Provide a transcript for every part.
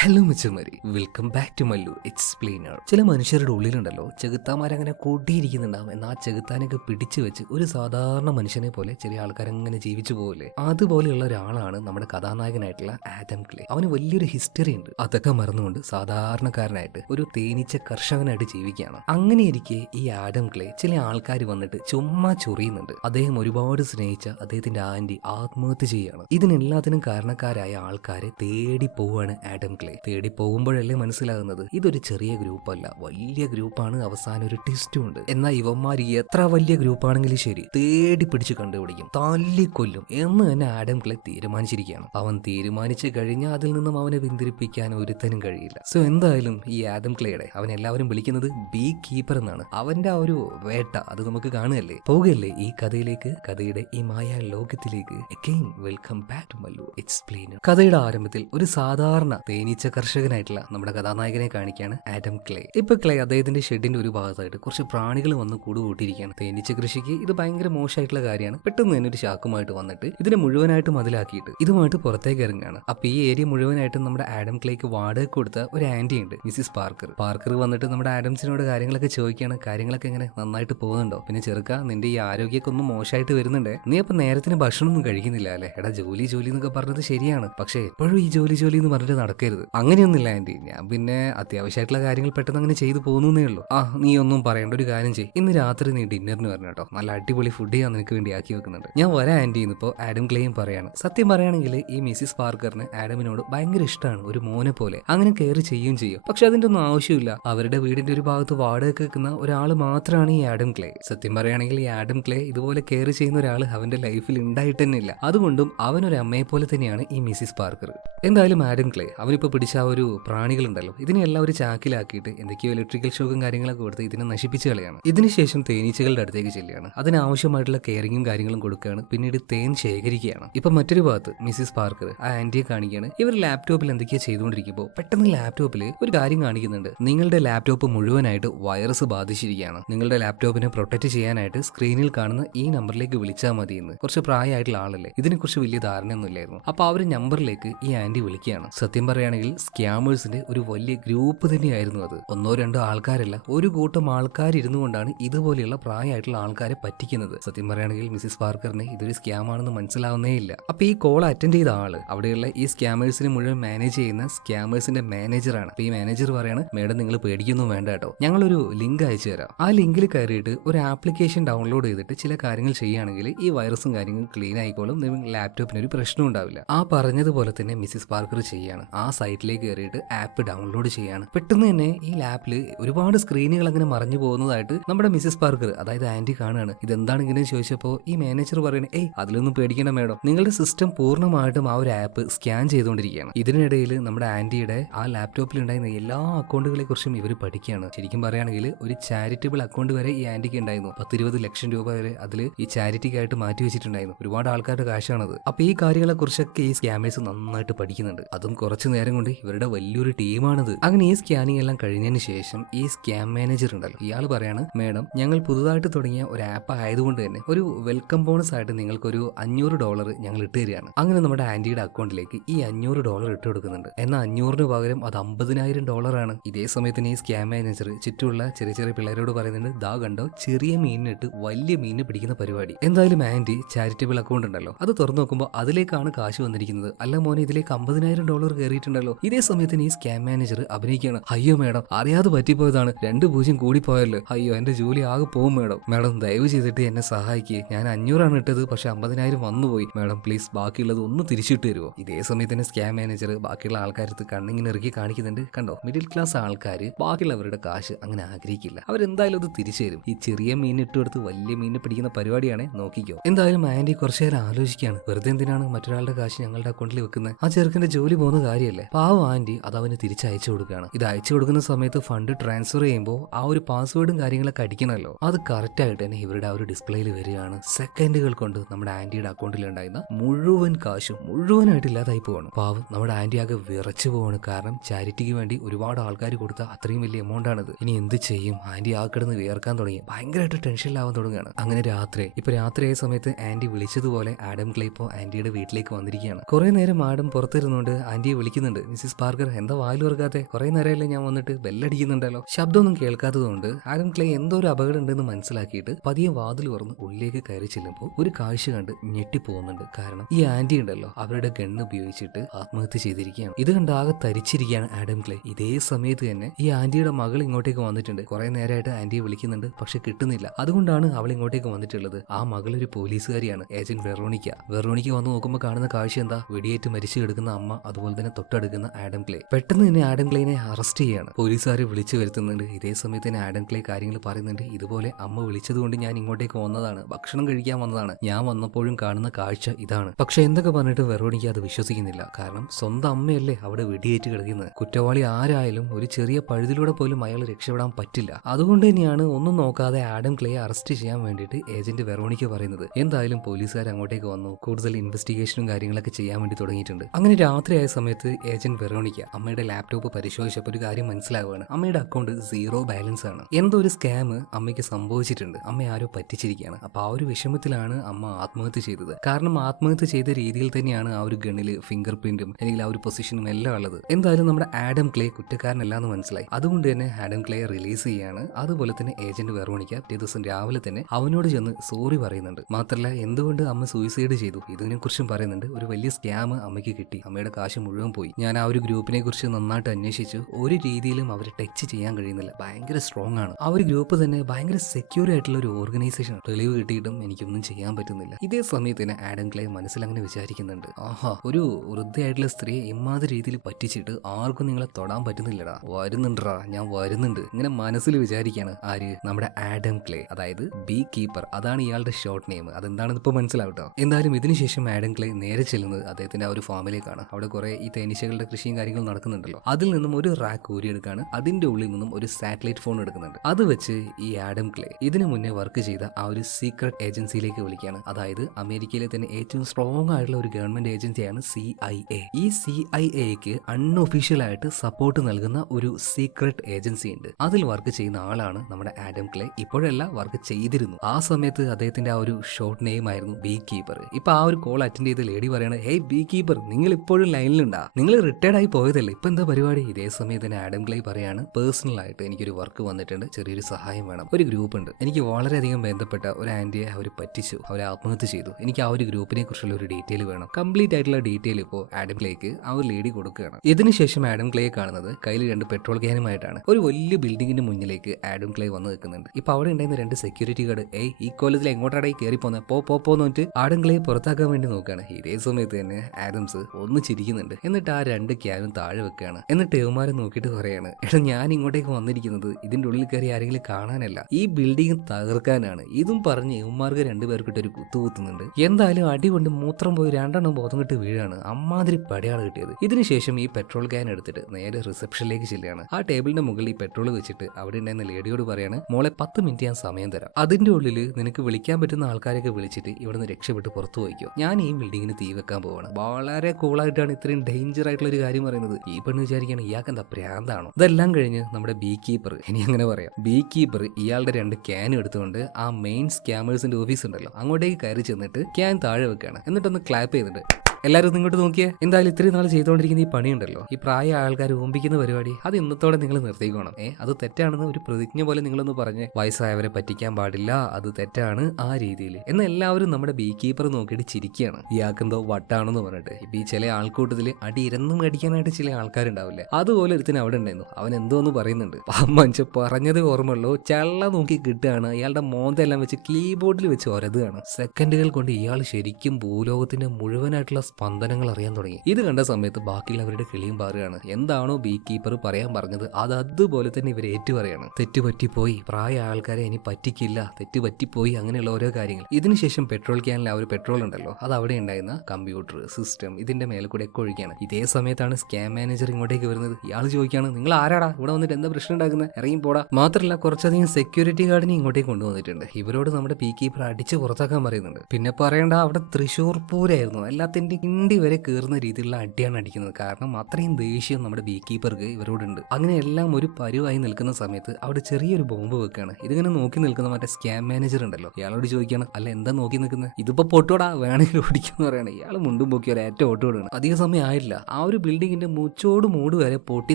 Hello മിച്ചമരി, welcome back to Mallu explainer. ചില മനുഷ്യരുടെ ഉള്ളിലുണ്ടല്ലോ ചെകുത്താന്മാരങ്ങനെ കൂട്ടിയിരിക്കുന്നുണ്ടാവും. എന്നാൽ ആ ചെകുത്താനൊക്കെ പിടിച്ചു വെച്ച് ഒരു സാധാരണ മനുഷ്യനെ പോലെ ചില ആൾക്കാരങ്ങനെ ജീവിച്ചു പോകില്ലേ. അതുപോലെയുള്ള ഒരാളാണ് നമ്മുടെ കഥാനായകനായിട്ടുള്ള ആഡം ക്ലേ. അവന് വലിയൊരു ഹിസ്റ്ററി ഉണ്ട്. അതൊക്കെ മറന്നുകൊണ്ട് സാധാരണക്കാരനായിട്ട് ഒരു തേനീച്ച കർഷകനായിട്ട് ജീവിക്കുകയാണ്. അങ്ങനെ ഇരിക്കെ ഈ ആഡം ക്ലേ ചില ആൾക്കാർ വന്നിട്ട് ചുമ്മാ ചൊറിയുന്നുണ്ട്. അദ്ദേഹം ഒരുപാട് സ്നേഹിച്ച അദ്ദേഹത്തിന്റെ ആന്റി ആത്മഹത്യ ചെയ്യുകയാണ്. ഇതിനെല്ലാത്തിനും കാരണക്കാരായ ആൾക്കാരെ തേടി പോവാണ് ആഡം ക്ലേ. തേടി പോകുമ്പോഴല്ലേ മനസ്സിലാകുന്നത് ഇതൊരു ചെറിയ ഗ്രൂപ്പല്ല, വലിയ ഗ്രൂപ്പാണ്. അവസാനം ഒരു ട്വിസ്റ്റും ഉണ്ട്. എന്നാൽ ഇവന്മാർ എത്ര വലിയ ഗ്രൂപ്പാണെങ്കിലും ശരി തേടി പിടിച്ച് കണ്ടുപിടിക്കും, തല്ലിക്കൊല്ലും എന്ന് തന്നെ ആഡം ക്ലേ തീരുമാനിച്ചിരിക്കുകയാണ്. അവൻ തീരുമാനിച്ചു കഴിഞ്ഞാൽ അതിൽ നിന്നും അവനെ പിന്തിരിപ്പിക്കാൻ ഒരുത്തനും കഴിയില്ല. സോ എന്തായാലും ഈ ആഡം ക്ലേയുടെ അവൻ എല്ലാവരും വിളിക്കുന്നത് ബീ കീപ്പർ എന്നാണ്. അവന്റെ ആ ഒരു വേട്ട അത് നമുക്ക് കാണുകയല്ലേ. പോവുകയല്ലേ ഈ കഥയിലേക്ക്, കഥയുടെ ഈ മായ ലോകത്തിലേക്ക്. Again welcome back to Mallu Explainer. കഥയുടെ ആരംഭത്തിൽ ഒരു സാധാരണ തേനീച്ച കർഷകനായിട്ടുള്ള നമ്മുടെ കഥാനായകനെ കാണിക്കുകയാണ് ആഡം ക്ലേ. ഇപ്പൊ ക്ലേ അദ്ദേഹത്തിന്റെ ഷെഡിന്റെ ഒരു ഭാഗത്തായിട്ട് കുറച്ച് പ്രാണികൾ വന്ന് കൂടുകൂട്ടിയിരിക്കുകയാണ്. തേനീച്ച കൃഷിക്ക് ഇത് ഭയങ്കര മോശമായിട്ടുള്ള കാര്യമാണ്. പെട്ടെന്ന് തന്നെ ഒരു ചാക്കുമായിട്ട് വന്നിട്ട് ഇതിനെ മുഴുവനായിട്ട് മതിലാക്കിയിട്ട് ഇതുമായിട്ട് പുറത്തേക്ക് ഇറങ്ങുകയാണ്. അപ്പൊ ഈ ഏരിയ മുഴുവനായിട്ടും നമ്മുടെ ആഡം ക്ലേക്ക് വാടക കൊടുത്ത ഒരു ആന്റി ഉണ്ട്, മിസ്സിസ് പാർക്കർ. പാർക്കർ വന്നിട്ട് നമ്മുടെ ആഡംസിനോട് കാര്യങ്ങളൊക്കെ ചോദിക്കുകയാണ്. കാര്യങ്ങളൊക്കെ എങ്ങനെ നന്നായിട്ട് പോകുന്നുണ്ടോ? പിന്നെ ചെറുക്ക, നിന്റെ ഈ ആരോഗ്യമൊക്കെ ഒന്നും മോശമായിട്ട് വരുന്നുണ്ട്. നീ അപ്പൊ നേരത്തിന് ഭക്ഷണമൊന്നും കഴിക്കുന്നില്ല അല്ലെ? എടാ ജോലി ജോലി എന്നൊക്കെ പറഞ്ഞത് ശരിയാണ്, പക്ഷെ എപ്പോഴും ഈ ജോലി ജോലി എന്ന് പറഞ്ഞിട്ട് നടക്കരുത്. അങ്ങനെയൊന്നുമില്ല ആന്റി, ഞാൻ പിന്നെ അത്യാവശ്യമായിട്ടുള്ള കാര്യങ്ങൾ പെട്ടെന്ന് അങ്ങനെ ചെയ്തു പോകുന്നേ ഉള്ളൂ. നീ ഒന്നും പറയേണ്ട, ഒരു കാര്യം ചെയ്യും, ഇന്ന് രാത്രി നീ ഡിന്നറിന് വരണം കേട്ടോ. നല്ല അടിപൊളി ഫുഡ് ഞാൻ നിനക്ക് വേണ്ടി ആക്കി വെക്കുന്നുണ്ട്. ഞാൻ വരാം ആന്റി എന്നിപ്പോ ആഡം ക്ലേയും പറയാണ്. സത്യം പറയുകയാണെങ്കിൽ ഈ മിസ്സിസ് പാർക്കറിന് ആഡമിനോട് ഭയങ്കര ഇഷ്ടമാണ്, ഒരു മോനെ പോലെ. അങ്ങനെ കെയർ ചെയ്യുകയും ചെയ്യും. പക്ഷെ അതിന്റെ ഒന്നും ആവശ്യമില്ല. അവരുടെ വീടിന്റെ ഒരു ഭാഗത്ത് വാടക വെക്കുന്ന ഒരാൾ മാത്രമാണ് ഈ ആഡം ക്ലേ. സത്യം പറയുകയാണെങ്കിൽ ഈ ആഡം ക്ലേ ഇതുപോലെ കെയർ ചെയ്യുന്ന ഒരാൾ അവന്റെ ലൈഫിൽ ഉണ്ടായിട്ട് തന്നെ ഇല്ല. അതുകൊണ്ടും അവനൊരു അമ്മയെ പോലെ തന്നെയാണ് ഈ മിസ്സിസ് പാർക്കർ. എന്തായാലും ആഡം ക്ലേ അവനിപ്പോ പിടിച്ച ആ ഒരു പ്രാണികളുണ്ടല്ലോ, ഇതിനെല്ലാം ഒരു ചാക്കിലാക്കിയിട്ട് എന്തൊക്കെയോ ഇലക്ട്രിക്കൽ ഷോക്കും കാര്യങ്ങളൊക്കെ കൊടുത്ത് ഇതിനെ നശിപ്പിച്ച് കളയാണ്. ഇതിനുശേഷം തേനീച്ചകളുടെ അടുത്തേക്ക് ചെല്ലുകയാണ്. അതിനാവശ്യമായിട്ടുള്ള കെയറിങ്ങും കാര്യങ്ങളും കൊടുക്കുകയാണ്. പിന്നീട് തേൻ ശേഖരിക്കുകയാണ്. ഇപ്പൊ മറ്റൊരു ഭാഗത്ത് മിസ്സിസ് പാർക്കർ ആ ആന്റിയെ കാണിക്കുകയാണ്. ഇവർ ലാപ്ടോപ്പിൽ എന്തൊക്കെയോ ചെയ്തുകൊണ്ടിരിക്കുമ്പോൾ പെട്ടെന്ന് ലാപ്ടോപ്പിൽ ഒരു കാര്യം കാണിക്കുന്നുണ്ട്. നിങ്ങളുടെ ലാപ്ടോപ്പ് മുഴുവനായിട്ട് വൈറസ് ബാധിച്ചിരിക്കുകയാണ്. നിങ്ങളുടെ ലാപ്ടോപ്പിനെ പ്രൊട്ടക്ട് ചെയ്യാനായിട്ട് സ്ക്രീനിൽ കാണുന്ന ഈ നമ്പറിലേക്ക് വിളിച്ചാൽ മതി എന്ന്. കുറച്ച് പ്രായമായിട്ടുള്ള ആളല്ലേ, ഇതിനെക്കുറിച്ച് വലിയ ധാരണയൊന്നും ഇല്ലായിരുന്നു. അപ്പൊ ആ ഒരു നമ്പറിലേക്ക് ഈ ആന്റി വിളിക്കുകയാണ്. സത്യം പറയുകയാണെങ്കിൽ സ്കാമേഴ്സിന്റെ ഒരു വലിയ ഗ്രൂപ്പ് തന്നെയായിരുന്നു അത്. ഒന്നോ രണ്ടോ ആൾക്കാരല്ല, ഒരു കൂട്ടം ആൾക്കാർ ഇരുന്നു കൊണ്ടാണ് ഇതുപോലെയുള്ള പ്രായമായിട്ടുള്ള ആൾക്കാരെ പറ്റിക്കുന്നത്. സത്യം പറയുകയാണെങ്കിൽ മിസ്സിസ് പാർക്കറിന് ഇതൊരു സ്കാം ആണെന്ന് മനസ്സിലാവുന്നേ ഇല്ല. അപ്പൊ ഈ കോൾ അറ്റൻഡ് ചെയ്ത ആള് അവിടെയുള്ള ഈ സ്കാമേഴ്സിനെ മുഴുവൻ മാനേജ് ചെയ്യുന്ന സ്കാമേഴ്സിന്റെ മാനേജറാണ്. അപ്പൊ ഈ മാനേജർ പറയാണ്, മേഡം നിങ്ങൾ പേടിക്കൊന്നും വേണ്ട കേട്ടോ, ഞങ്ങളൊരു ലിങ്ക് അയച്ചു തരാം. ആ ലിങ്കിൽ കയറിയിട്ട് ഒരു ആപ്ലിക്കേഷൻ ഡൗൺലോഡ് ചെയ്തിട്ട് ചില കാര്യങ്ങൾ ചെയ്യുകയാണെങ്കിൽ ഈ വൈറസും കാര്യങ്ങളും ക്ലീൻ ആയിക്കോളും, ലാപ്ടോപ്പിന് ഒരു പ്രശ്നം ഉണ്ടാവില്ല. ആ പറഞ്ഞതുപോലെ തന്നെ മിസ്സിസ് പാർക്കർ ചെയ്യാണ്. ആ സൈറ്റിലേക്ക് കയറിയിട്ട് ആപ്പ് ഡൗൺലോഡ് ചെയ്യാണ്. പെട്ടെന്ന് തന്നെ ഈ ലാപ്പിൽ ഒരുപാട് സ്ക്രീനുകൾ അങ്ങനെ മറഞ്ഞു പോകുന്നതായിട്ട് നമ്മുടെ മിസ്സിസ് പാർക്കർ, അതായത് ആന്റി കാണുകയാണ്. ഇതെന്താണ് ഇങ്ങനെ ചോദിച്ചപ്പോൾ ഈ മാനേജർ പറയുന്നത്, അതിലൊന്നും പേടിക്കണം മേഡം, നിങ്ങളുടെ സിസ്റ്റം പൂർണ്ണമായിട്ടും ആ ഒരു ആപ്പ് സ്കാൻ ചെയ്തുകൊണ്ടിരിക്കുകയാണ്. ഇതിനിടയിൽ നമ്മുടെ ആന്റിയുടെ ആ ലാപ്ടോപ്പിൽ ഉണ്ടായിരുന്ന എല്ലാ അക്കൗണ്ടുകളെ കുറിച്ചും ഇവർ പഠിക്കുകയാണ്. ശരിക്കും പറയുകയാണെങ്കിൽ ഒരു ചാരിറ്റബിൾ അക്കൗണ്ട് വരെ ഈ ആന്റിക്ക് ഉണ്ടായിരുന്നു. 10-20 ലക്ഷം രൂപ വരെ അതിൽ ഈ ചാരിറ്റിക്കായിട്ട് മാറ്റി വെച്ചിട്ടുണ്ടായിരുന്നു. ഒരുപാട് ആൾക്കാരുടെ കാശാണത്. അപ്പൊ ഈ കാര്യങ്ങളെ കുറിച്ചൊക്കെ ഈ സ്കാമേഴ്സ് നന്നായിട്ട് പഠിക്കുന്നുണ്ട്. അതും കുറച്ചു നേരം കൊണ്ട് ഇവരുടെ വലിയൊരു ടീമാണത്. അങ്ങനെ ഈ സ്കാനിങ് എല്ലാം കഴിഞ്ഞതിന് ശേഷം ഈ സ്കാം മാനേജർ ഉണ്ടല്ലോ, ഇയാൾ പറയാണ്, മേഡം ഞങ്ങൾ പുതുതായിട്ട് തുടങ്ങിയ ഒരു ആപ്പ് ആയതുകൊണ്ട് തന്നെ ഒരു വെൽക്കം ബോണസ് ആയിട്ട് നിങ്ങൾക്കൊരു $500 ഞങ്ങൾ ഇട്ട് തരികയാണ്. അങ്ങനെ നമ്മുടെ ആന്റിയുടെ അക്കൗണ്ടിലേക്ക് ഈ $500 ഇട്ട് കൊടുക്കുന്നുണ്ട്. എന്നാൽ 500 പകരം അത് $50,000 ആണ്. ഇതേ സമയത്തിന് ഈ സ്കാം മാനേജർ ചുറ്റുമുള്ള ചെറിയ ചെറിയ പിള്ളേരോട് പറയുന്നുണ്ട്, ദാ കണ്ടോ ചെറിയ മീനിട്ട് വലിയ മീനിനെ പിടിക്കുന്ന പരിപാടി. എന്തായാലും ആന്റി ചാരിറ്റബിൾ അക്കൗണ്ട് ഉണ്ടല്ലോ അത് തുറന്നു നോക്കുമ്പോൾ അതിലേക്കാണ് കാശ് വന്നിരിക്കുന്നത്. അല്ല മോനെ, ഇതിലേക്ക് $50,000 കയറിയിട്ടുണ്ടല്ലോ. ഇതേ സമയത്തിന് ഈ സ്കാം മാനേജർ അഭിനയിക്കുകയാണ്, അയ്യോ മേഡം അറിയാതെ പറ്റിപ്പോയതാണ്, 2 കൂടി പോയല്ലോ, അയ്യോ എന്റെ ജോലി ആകെ പോകും മേഡം, മേഡം ദയവ് ചെയ്തിട്ട് എന്നെ സഹായിക്കുക, ഞാൻ 500 ഇട്ടത്, പക്ഷെ 50,000 വന്നുപോയി മേഡം, പ്ലീസ് ബാക്കിയുള്ളത് ഒന്ന് തിരിച്ചിട്ട് തരുമോ. ഇതേ സമയത്തിന് സ്കാം മാനേജർ ബാക്കിയുള്ള ആൾക്കാരത്ത് കണ്ണിങ്ങനെ ഇറക്കി കാണിക്കുന്നുണ്ട്. കണ്ടോ, മിഡിൽ ക്ലാസ് ആൾക്കാർ ബാക്കിയുള്ളവരുടെ കാശ് അങ്ങനെ ആഗ്രഹിക്കില്ല, അവരെന്തായാലും അത് തിരിച്ചു തരും. ഈ ചെറിയ മീൻ ഇട്ടെടുത്ത് വലിയ മീനിനെ പിടിക്കുന്ന പരിപാടിയാണ്, നോക്കിക്കോ. എന്തായാലും ആന്റി കുറച്ചു നേരം ആലോചിക്കുകയാണ്, വെറുതെ എന്തിനാണ് മറ്റൊരാളുടെ കാശ് ഞങ്ങളുടെ അക്കൗണ്ടിൽ വെക്കുന്നത്, ആ ചെറുക്കന്റെ ജോലി പോകുന്ന കാര്യമല്ലേ. പാവം ആന്റി അത് അവന് തിരിച്ചയച്ചു കൊടുക്കുകയാണ്. ഇത് അയച്ചു കൊടുക്കുന്ന സമയത്ത് ഫണ്ട് ട്രാൻസ്ഫർ ചെയ്യുമ്പോൾ ആ ഒരു പാസ്വേഡും കാര്യങ്ങളൊക്കെ അടിക്കണമല്ലോ, അത് കറക്റ്റ് ആയിട്ട് തന്നെ ഇവരുടെ ആ ഒരു ഡിസ്പ്ലേയിൽ വരികയാണ്. സെക്കൻഡുകൾ കൊണ്ട് നമ്മുടെ ആന്റിയുടെ അക്കൗണ്ടിൽ ഉണ്ടായിരുന്ന മുഴുവൻ കാശും മുഴുവനായിട്ട് ഇല്ലാതായി പോവാണ്. പാവം നമ്മുടെ ആന്റി ആകെ വിറച്ചു പോവാണ്. കാരണം ചാരിറ്റിക്ക് വേണ്ടി ഒരുപാട് ആൾക്കാർ കൊടുത്ത അത്രയും വലിയ എമൗണ്ട് ആണിത്. ഇനി എന്ത് ചെയ്യും? ആന്റി ആ കിടന്ന് വിയർക്കാൻ തുടങ്ങി, ഭയങ്കരമായിട്ട് ടെൻഷനിലാവാൻ തുടങ്ങുകയാണ്. അങ്ങനെ രാത്രിയായ സമയത്ത് ആന്റി വിളിച്ചതുപോലെ ആഡം ക്ലേ ഇപ്പോൾ ആന്റിയുടെ വീട്ടിലേക്ക് വന്നിരിക്കുകയാണ്. കുറെ നേരം ആഡം പുറത്തിരുന്നുകൊണ്ട് ആന്റിയെ വിളിക്കുന്നുണ്ട്, മിസ്സിസ് പാർക്കർ എന്താ വായിൽ തുറക്കാത്തെ? കുറെ നേരമല്ലേ ഞാൻ വന്നിട്ട് ബെല്ലടിക്കുന്നുണ്ടല്ലോ. ശബ്ദമൊന്നും കേൾക്കാത്തതുകൊണ്ട് ആഡം ക്ലേ എന്തോ ഒരു അപകടം ഉണ്ടെന്ന് മനസ്സിലാക്കിയിട്ട് പതിയെ വാതിൽ തുറന്ന് ഉള്ളിലേക്ക് കയറി ചെല്ലുമ്പോൾ ഒരു കാഴ്ച കണ്ട് ഞെട്ടിപ്പോകുന്നുണ്ട്. കാരണം ഈ ആന്റി ഉണ്ടല്ലോ അവരുടെ ഗണ്ണ് ഉപയോഗിച്ചിട്ട് ആത്മഹത്യ ചെയ്തിരിക്കുകയാണ്. ഇത് കണ്ട് ആകെ തരിച്ചിരിക്കുകയാണ് ആഡം ക്ലേ. ഇതേ സമയത്ത് തന്നെ ഈ ആന്റിയുടെ മകൾ ഇങ്ങോട്ടേക്ക് വന്നിട്ടുണ്ട്. കുറെ നേരമായിട്ട് ആന്റിയെ വിളിക്കുന്നുണ്ട്, പക്ഷെ കിട്ടുന്നില്ല. അതുകൊണ്ടാണ് അവൾ ഇങ്ങോട്ടേക്ക് വന്നിട്ടുള്ളത്. ആ മകൾ ഒരു പോലീസുകാരിയാണ്, ഏജന്റ് വെറോണിക്ക. വെറോണിക്ക വന്ന് നോക്കുമ്പോൾ കാണുന്ന കാഴ്ച എന്താ? വെടിയേറ്റ് മരിച്ചു കിടക്കുന്ന അമ്മ, അതുപോലെ തന്നെ തൊട്ടടുക്കുന്ന ആഡം ക്ലേ. പെട്ടെന്ന് തന്നെ ആഡം ക്ലേനെ അറസ്റ്റ് ചെയ്യാണ്. പോലീസുകാരെ വിളിച്ചു വരുത്തുന്നുണ്ട്. ഇതേ സമയത്ത് തന്നെ ആഡം ക്ലേ കാര്യങ്ങൾ പറയുന്നുണ്ട്. ഇതുപോലെ അമ്മ വിളിച്ചതുകൊണ്ട് ഞാൻ ഇങ്ങോട്ടേക്ക് വന്നതാണ്, ഭക്ഷണം കഴിക്കാൻ വന്നതാണ്. ഞാൻ വന്നപ്പോഴും കാണുന്ന കാഴ്ച ഇതാണ്. പക്ഷെ എന്തൊക്കെ പറഞ്ഞിട്ട് വെറോണിക്ക അത് വിശ്വസിക്കുന്നില്ല. കാരണം സ്വന്തം അമ്മയല്ലേ അവിടെ വെടിയേറ്റ് കിടക്കുന്നത്. കുറ്റവാളി ആരായാലും ഒരു ചെറിയ പഴുതിലൂടെ പോലും അയാൾ രക്ഷപ്പെടാൻ പറ്റില്ല. അതുകൊണ്ട് തന്നെയാണ് ഒന്നും നോക്കാതെ ആഡം ക്ലേയെ അറസ്റ്റ് ചെയ്യാൻ വേണ്ടിയിട്ട് ഏജന്റ് വെറോണിക്ക പറയുന്നത്. എന്തായാലും പോലീസുകാർ അങ്ങോട്ടേക്ക് വന്നു. കൂടുതൽ ഇൻവെസ്റ്റിഗേഷനും കാര്യങ്ങളൊക്കെ ചെയ്യാൻ വേണ്ടി തുടങ്ങിയിട്ടുണ്ട്. അങ്ങനെ രാത്രിയായ സമയത്ത് ഏജന്റ് വെറോണിക്ക അമ്മയുടെ ലാപ്ടോപ്പ് പരിശോധിച്ചപ്പോൾ ഒരു കാര്യം മനസ്സിലാവുകയാണ്. അമ്മയുടെ അക്കൗണ്ട് 0 ബാലൻസ് ആണ്. എന്തോ ഒരു സ്കാം അമ്മയ്ക്ക് സംഭവിച്ചിട്ടുണ്ട്. അമ്മ ആരോ പറ്റിച്ചിരിക്കുകയാണ്. അപ്പൊ ആ ഒരു വിഷമത്തിലാണ് അമ്മ ആത്മഹത്യ ചെയ്തത്. കാരണം ആത്മഹത്യ ചെയ്ത രീതിയിൽ തന്നെയാണ് ആ ഒരു ഗണ്ണില് ഫിംഗർ പ്രിന്റും അല്ലെങ്കിൽ ആ ഒരു പൊസിഷനും എല്ലാം ഉള്ളത്. എന്തായാലും നമ്മുടെ ആഡം ക്ലേ കുറ്റക്കാരനല്ല എന്ന് മനസ്സിലായി. അതുകൊണ്ട് തന്നെ ആഡം ക്ലേ റിലീസ് ചെയ്യാണ്. അതുപോലെ തന്നെ ഏജന്റ് വെറോണിക്ക പിറ്റേ ദിവസം രാവിലെ തന്നെ അവനോട് ചെന്ന് സോറി പറയുന്നുണ്ട്. മാത്രമല്ല എന്തുകൊണ്ട് അമ്മ സൂയിസൈഡ് ചെയ്തു ഇതിനെ കുറിച്ചും പറയുന്നുണ്ട്. ഒരു വലിയ സ്കാം അമ്മയ്ക്ക് കിട്ടി, അമ്മയുടെ കാശ് മുഴുവൻ പോയി. ഞാൻ ആ ഒരു ഗ്രൂപ്പിനെ കുറിച്ച് നന്നായിട്ട് അന്വേഷിച്ചു. ഒരു രീതിയിലും അവരെ ടച്ച് ചെയ്യാൻ കഴിയുന്നില്ല. ഭയങ്കര സ്ട്രോങ് ആണ്. ആ ഒരു ഗ്രൂപ്പ് തന്നെ ഭയങ്കര സെക്യൂർ ആയിട്ടുള്ള ഒരു ഓർഗനൈസേഷൻ. തെളിവ് കിട്ടിയിട്ടും എനിക്കൊന്നും ചെയ്യാൻ പറ്റുന്നില്ല. ഇതേ സമയത്ത് തന്നെ ആഡം ക്ലേ മനസ്സിൽ അങ്ങനെ വിചാരിക്കുന്നുണ്ട്. ആഹാ, ഒരു വൃദ്ധയായിട്ടുള്ള സ്ത്രീയെ ഇമാതിരി രീതിയിൽ പറ്റിച്ചിട്ട് ആർക്കും നിങ്ങളെ തൊടാൻ പറ്റുന്നില്ലടാ. വരുന്നുണ്ടാ, ഞാൻ വരുന്നുണ്ട്. ഇങ്ങനെ മനസ്സിൽ വിചാരിക്കാണ് ആര്? നമ്മുടെ ആഡം ക്ലേ, അതായത് ബീ കീപ്പർ. അതാണ് ഇയാളുടെ ഷോർട്ട് നെയിം. അതെന്താണെന്ന് ഇപ്പൊ മനസ്സിലാവട്ടോ. എന്തായാലും ഇതിനുശേഷം ആഡം ക്ലേ നേരെ ചെല്ലുന്നത് അദ്ദേഹത്തിന്റെ ആ ഒരു ഫാമിലേക്കാണ്. അവിടെ കുറെ ഈ തേനീച്ചകളുടെ കൃഷിയും കാര്യങ്ങളും നടക്കുന്നുണ്ടല്ലോ. അതിൽ നിന്നും ഒരു റാക്ക് ഊരിയെടുക്കാണ്. അതിന്റെ ഉള്ളിൽ നിന്നും ഒരു സാറ്റലൈറ്റ് ഫോൺ എടുക്കുന്നുണ്ട്. അത് വെച്ച് ഈ ആഡം ക്ലേ ഇതിനു മുന്നേ വർക്ക് ചെയ്ത ആ ഒരു സീക്രട്ട് ഏജൻസിയിലേക്ക് വിളിക്കുകയാണ്. അതായത് അമേരിക്കയിലെ തന്നെ ഏറ്റവും സ്ട്രോങ് ആയിട്ടുള്ള ഒരു ഗവൺമെന്റ് ഏജൻസിയാണ് CIA. ഈ CIAക്ക് അൺഒഫീഷ്യൽ ആയിട്ട് സപ്പോർട്ട് നൽകുന്ന ഒരു സീക്രട്ട് ഏജൻസി ഉണ്ട്. അതിൽ വർക്ക് ചെയ്യുന്ന ആളാണ് നമ്മുടെ ആഡം ക്ലേ. ഇപ്പോഴല്ല, വർക്ക് ചെയ്തിരുന്നു. ആ സമയത്ത് അദ്ദേഹത്തിന്റെ ആ ഒരു ഷോർട്ട് നെയിം ആയിരുന്നു ബീ കീപ്പർ. ഇപ്പൊ ആ ഒരു കോൾ അറ്റൻഡ് ചെയ്ത് ലേഡി പറയാണ്, ഹേയ് ബീ കീപ്പർ, നിങ്ങൾ ഇപ്പോഴും ലൈനിലുണ്ടാ? നിങ്ങൾ റിട്ടയർഡ് ആയി പോയതല്ലേ, ഇപ്പൊ എന്താ പരിപാടി? ഇതേ സമയത്ത് തന്നെ ആഡം ക്ലേ പറയാണ്, പേഴ്സണൽ ആയിട്ട് എനിക്കൊരു വർക്ക് വന്നിട്ടുണ്ട്, ചെറിയൊരു സഹായം വേണം. ഒരു ഗ്രൂപ്പ് ഉണ്ട്, എനിക്ക് വളരെയധികം ബന്ധപ്പെട്ട ഒരു ആന്റിയെ അവർ പറ്റിച്ചു, അവരെ ആത്മഹത്യ ചെയ്തു. എനിക്ക് ആ ഒരു ഗ്രൂപ്പിനെ കുറിച്ചുള്ള ഒരു ഡീറ്റെയിൽ വേണം. കംപ്ലീറ്റ് ആയിട്ടുള്ള ഡീറ്റെയിൽ ഇപ്പോൾ ആഡം ക്ലേക്ക് ആ ഒരു ലേഡി കൊടുക്കുകയാണ്. ഇതിനുശേഷം ആഡം ക്ലേ കാണുന്നത് കയ്യിൽ 2 പെട്രോൾ ക്യാനുമായിട്ടാണ് ഒരു വലിയ ബിൽഡിങ്ങിന്റെ മുന്നിലേക്ക് ആഡം ക്ലേ വന്ന് നിൽക്കുന്നുണ്ട്. ഇപ്പൊ അവിടെ ഉണ്ടായിരുന്ന 2 സെക്യൂരിറ്റി ഗാർഡ്, ഈ കോളേജിൽ എങ്ങോട്ടാണ് കയറി പോന്നെ, പോന്ന് വെച്ചിട്ട് ആഡം ക്ലേ പുറത്താക്കാൻ വേണ്ടി നോക്കുകയാണ്. ഇതേ സമയത്ത് തന്നെ ആഡംസ് ഒന്ന് ചിരിക്കുന്നുണ്ട്. എന്നിട്ട് ആ 2 ക്യാനും താഴെ വെക്കുകയാണ്. എന്നിട്ട് ഏവന്മാരെ നോക്കിയിട്ട് പറയാണ്, എടാ ഞാൻ ഇങ്ങോട്ടേക്ക് വന്നിരിക്കുന്നത് ഇതിന്റെ ഉള്ളിൽ കയറി ആരെങ്കിലും കാണാനല്ല, ഈ ബിൽഡിംഗ് തകർക്കാനാണ്. ഇതും പറഞ്ഞ് ഏവന്മാർക്ക് 2 പേർക്കിട്ട് ഒരു കുത്തുകുത്തുന്നുണ്ട്. എന്തായാലും അടി കൊണ്ട് മൂത്രം പോയി 2 ബോധം കിട്ടി വീഴാണ്. അമ്മാതിരി പടയാണ് കിട്ടിയത്. ഇതിനുശേഷം ഈ പെട്രോൾ ക്യാൻ എടുത്തിട്ട് നേരെ റിസപ്ഷനിലേക്ക് ചെല്ലുകയാണ്. ആ ടേബിളിന്റെ മുകളിൽ ഈ പെട്രോൾ വെച്ചിട്ട് അവിടെ ഉണ്ടായിരുന്ന ലേഡിയോട് പറയാണ്, മോളെ 10 മിനിറ്റ് ഞാൻ സമയം തരാം. അതിന്റെ ഉള്ളിൽ നിനക്ക് വിളിക്കാൻ പറ്റുന്ന ആൾക്കാരൊക്കെ വിളിച്ചിട്ട് ഇവിടുന്ന് രക്ഷപ്പെട്ട് പുറത്തു പോയിക്കോ. ഞാൻ ഈ ബിൽഡിങ്ങിന് തീ വെക്കാൻ പോവാണ്. വളരെ കൂളായിട്ടാണ് ഇത്രയും ഡേഞ്ചർ ആയിട്ടുള്ള ഒരു കാര്യം പറയുന്നത്. ഈ പെണ്ണ് വിചാരിക്കുകയാണ് ഇയാൾക്ക് എന്താ പ്രാന്താണോ? ഇതെല്ലാം കഴിഞ്ഞ് നമ്മുടെ ബീ കീപ്പർ, ഇനി അങ്ങനെ പറയാം, ബീ കീപ്പർ ഇയാളുടെ 2 ക്യാൻ എടുത്തുകൊണ്ട് ആ മെയിൻ സ്കാമേഴ്സിന്റെ ഓഫീസ് ഉണ്ടല്ലോ അങ്ങോട്ടേക്ക് കയറി ചെന്നിട്ട് ക്യാൻ താഴെ വെക്കുകയാണ്. എന്നിട്ടൊന്ന് ക്ലാപ്പ് ചെയ്തിട്ട് എല്ലാവരും ഇങ്ങോട്ട് നോക്കിയേ. എന്തായാലും ഇത്രയും നാൾ ചെയ്തുകൊണ്ടിരിക്കുന്ന ഈ പണിയുണ്ടല്ലോ, ഈ പ്രായ ആൾക്കാർ ഓമ്പിക്കുന്ന പരിപാടി, അത് ഇന്നത്തോടെ നിങ്ങൾ നിർത്തിക്കോണം. അത് തെറ്റാണെന്ന് ഒരു പ്രതിജ്ഞ പോലെ നിങ്ങളൊന്ന് പറഞ്ഞ്, വയസ്സായവരെ പറ്റിക്കാൻ പാടില്ല, അത് തെറ്റാണ് ആ രീതിയിൽ. എന്നാൽ എല്ലാവരും നമ്മുടെ ബീ കീപ്പർ നോക്കിയിട്ട് ചിരിക്കുകയാണ്. ഇയാൾക്കെന്തോ വട്ടാണെന്ന് പറഞ്ഞിട്ട്. ഇപ്പൊ ഈ ചില ആൾക്കൂട്ടത്തിൽ അടി ഇരന്നും മേടിക്കാനായിട്ട് ചില ആൾക്കാരുണ്ടാവില്ലേ, അതുപോലെ ഒരുത്തിന് അവിടെ ഉണ്ടായിരുന്നു. അവൻ എന്തോന്ന് പറയുന്നുണ്ട്. മനുഷ്യ പറഞ്ഞത് ഓർമ്മയുള്ളൂ, ചള്ള നോക്കി കിട്ടുകയാണ്. ഇയാളുടെ മോന്തെല്ലാം വെച്ച് കീബോർഡിൽ വെച്ച് ഒരതുകയാണ്. സെക്കൻഡുകൾ കൊണ്ട് ഇയാൾ ശരിക്കും ഭൂലോകത്തിന്റെ മുഴുവനായിട്ടുള്ള സ്പന്ദനങ്ങൾ അറിയാൻ തുടങ്ങി. ഇത് കണ്ട സമയത്ത് ബാക്കിയുള്ളവരുടെ കിളിയും പാറുകയാണ്. എന്താണോ ബീ കീപ്പർ പറയാൻ പറഞ്ഞത് അത് അതുപോലെ തന്നെ ഇവർ ഏറ്റുപറയാണ്. തെറ്റുപറ്റിപ്പോയി, പ്രായ ആൾക്കാരെ ഇനി പറ്റിക്കില്ല, തെറ്റുപറ്റിപ്പോയി, അങ്ങനെയുള്ള ഓരോ കാര്യങ്ങൾ. ഇതിനുശേഷം പെട്രോൾ ക്യാനിൽ ആ ഒരു പെട്രോൾ ഉണ്ടല്ലോ അത് അവിടെ ഉണ്ടായിരുന്ന കമ്പ്യൂട്ടർ സിസ്റ്റം ഇതിന്റെ മേലെ കൂടെ ഒക്കെ ഒഴിക്കുകയാണ്. ഇതേ സമയത്താണ് സ്കാം മാനേജർ ഇങ്ങോട്ടേക്ക് വരുന്നത്. ഇയാൾ ചോദിക്കുകയാണ്, നിങ്ങൾ ആരാടാ ഇവിടെ വന്നിട്ട് എന്താ പ്രശ്നം ഉണ്ടാക്കുന്നത്, ഇറങ്ങി പോടാ. മാത്രമല്ല കുറച്ചധികം സെക്യൂരിറ്റി ഗാർഡിനെ ഇങ്ങോട്ടേക്ക് കൊണ്ടുവന്നിട്ടുണ്ട്. ഇവരോട് നമ്മുടെ ബീ കീപ്പർ അടിച്ച് പുറത്താക്കാൻ പറയുന്നുണ്ട്. പിന്നെ പറയണ്ട, അവിടെ തൃശ്ശൂർ പൂരായിരുന്നു, എല്ലാത്തിന്റെയും കിണ്ടി വരെ കയറുന്ന രീതിയിലുള്ള അടിയാണ് അടിക്കുന്നത്. കാരണം അത്രയും ദേഷ്യം നമ്മുടെ ബീ കീപ്പർക്ക് ഇവരോടുണ്ട്. അങ്ങനെ എല്ലാം ഒരു പരുവായി നിൽക്കുന്ന സമയത്ത് അവിടെ ചെറിയൊരു ബോംബ് വെക്കാണ്. ഇതിങ്ങനെ നോക്കി നിൽക്കുന്ന മറ്റേ സ്കാം മാനേജർ ഉണ്ടല്ലോ, ഇയാളോട് ചോദിക്കാണ്, അല്ല എന്താ നോക്കി നിൽക്കുന്നത്, ഇതിപ്പോ പൊട്ടോടാ വേണമെങ്കിൽ ഓടിക്കുന്ന പറയണേ. ഇയാൾ മുണ്ടും പൊക്കി ഒരേറ്റ ഓട്ടോടാണ്. അധിക സമയം ആയില്ല, ആ ഒരു ബിൽഡിങ്ങിന്റെ മുച്ചോട് മൂട് വരെ പൊട്ടി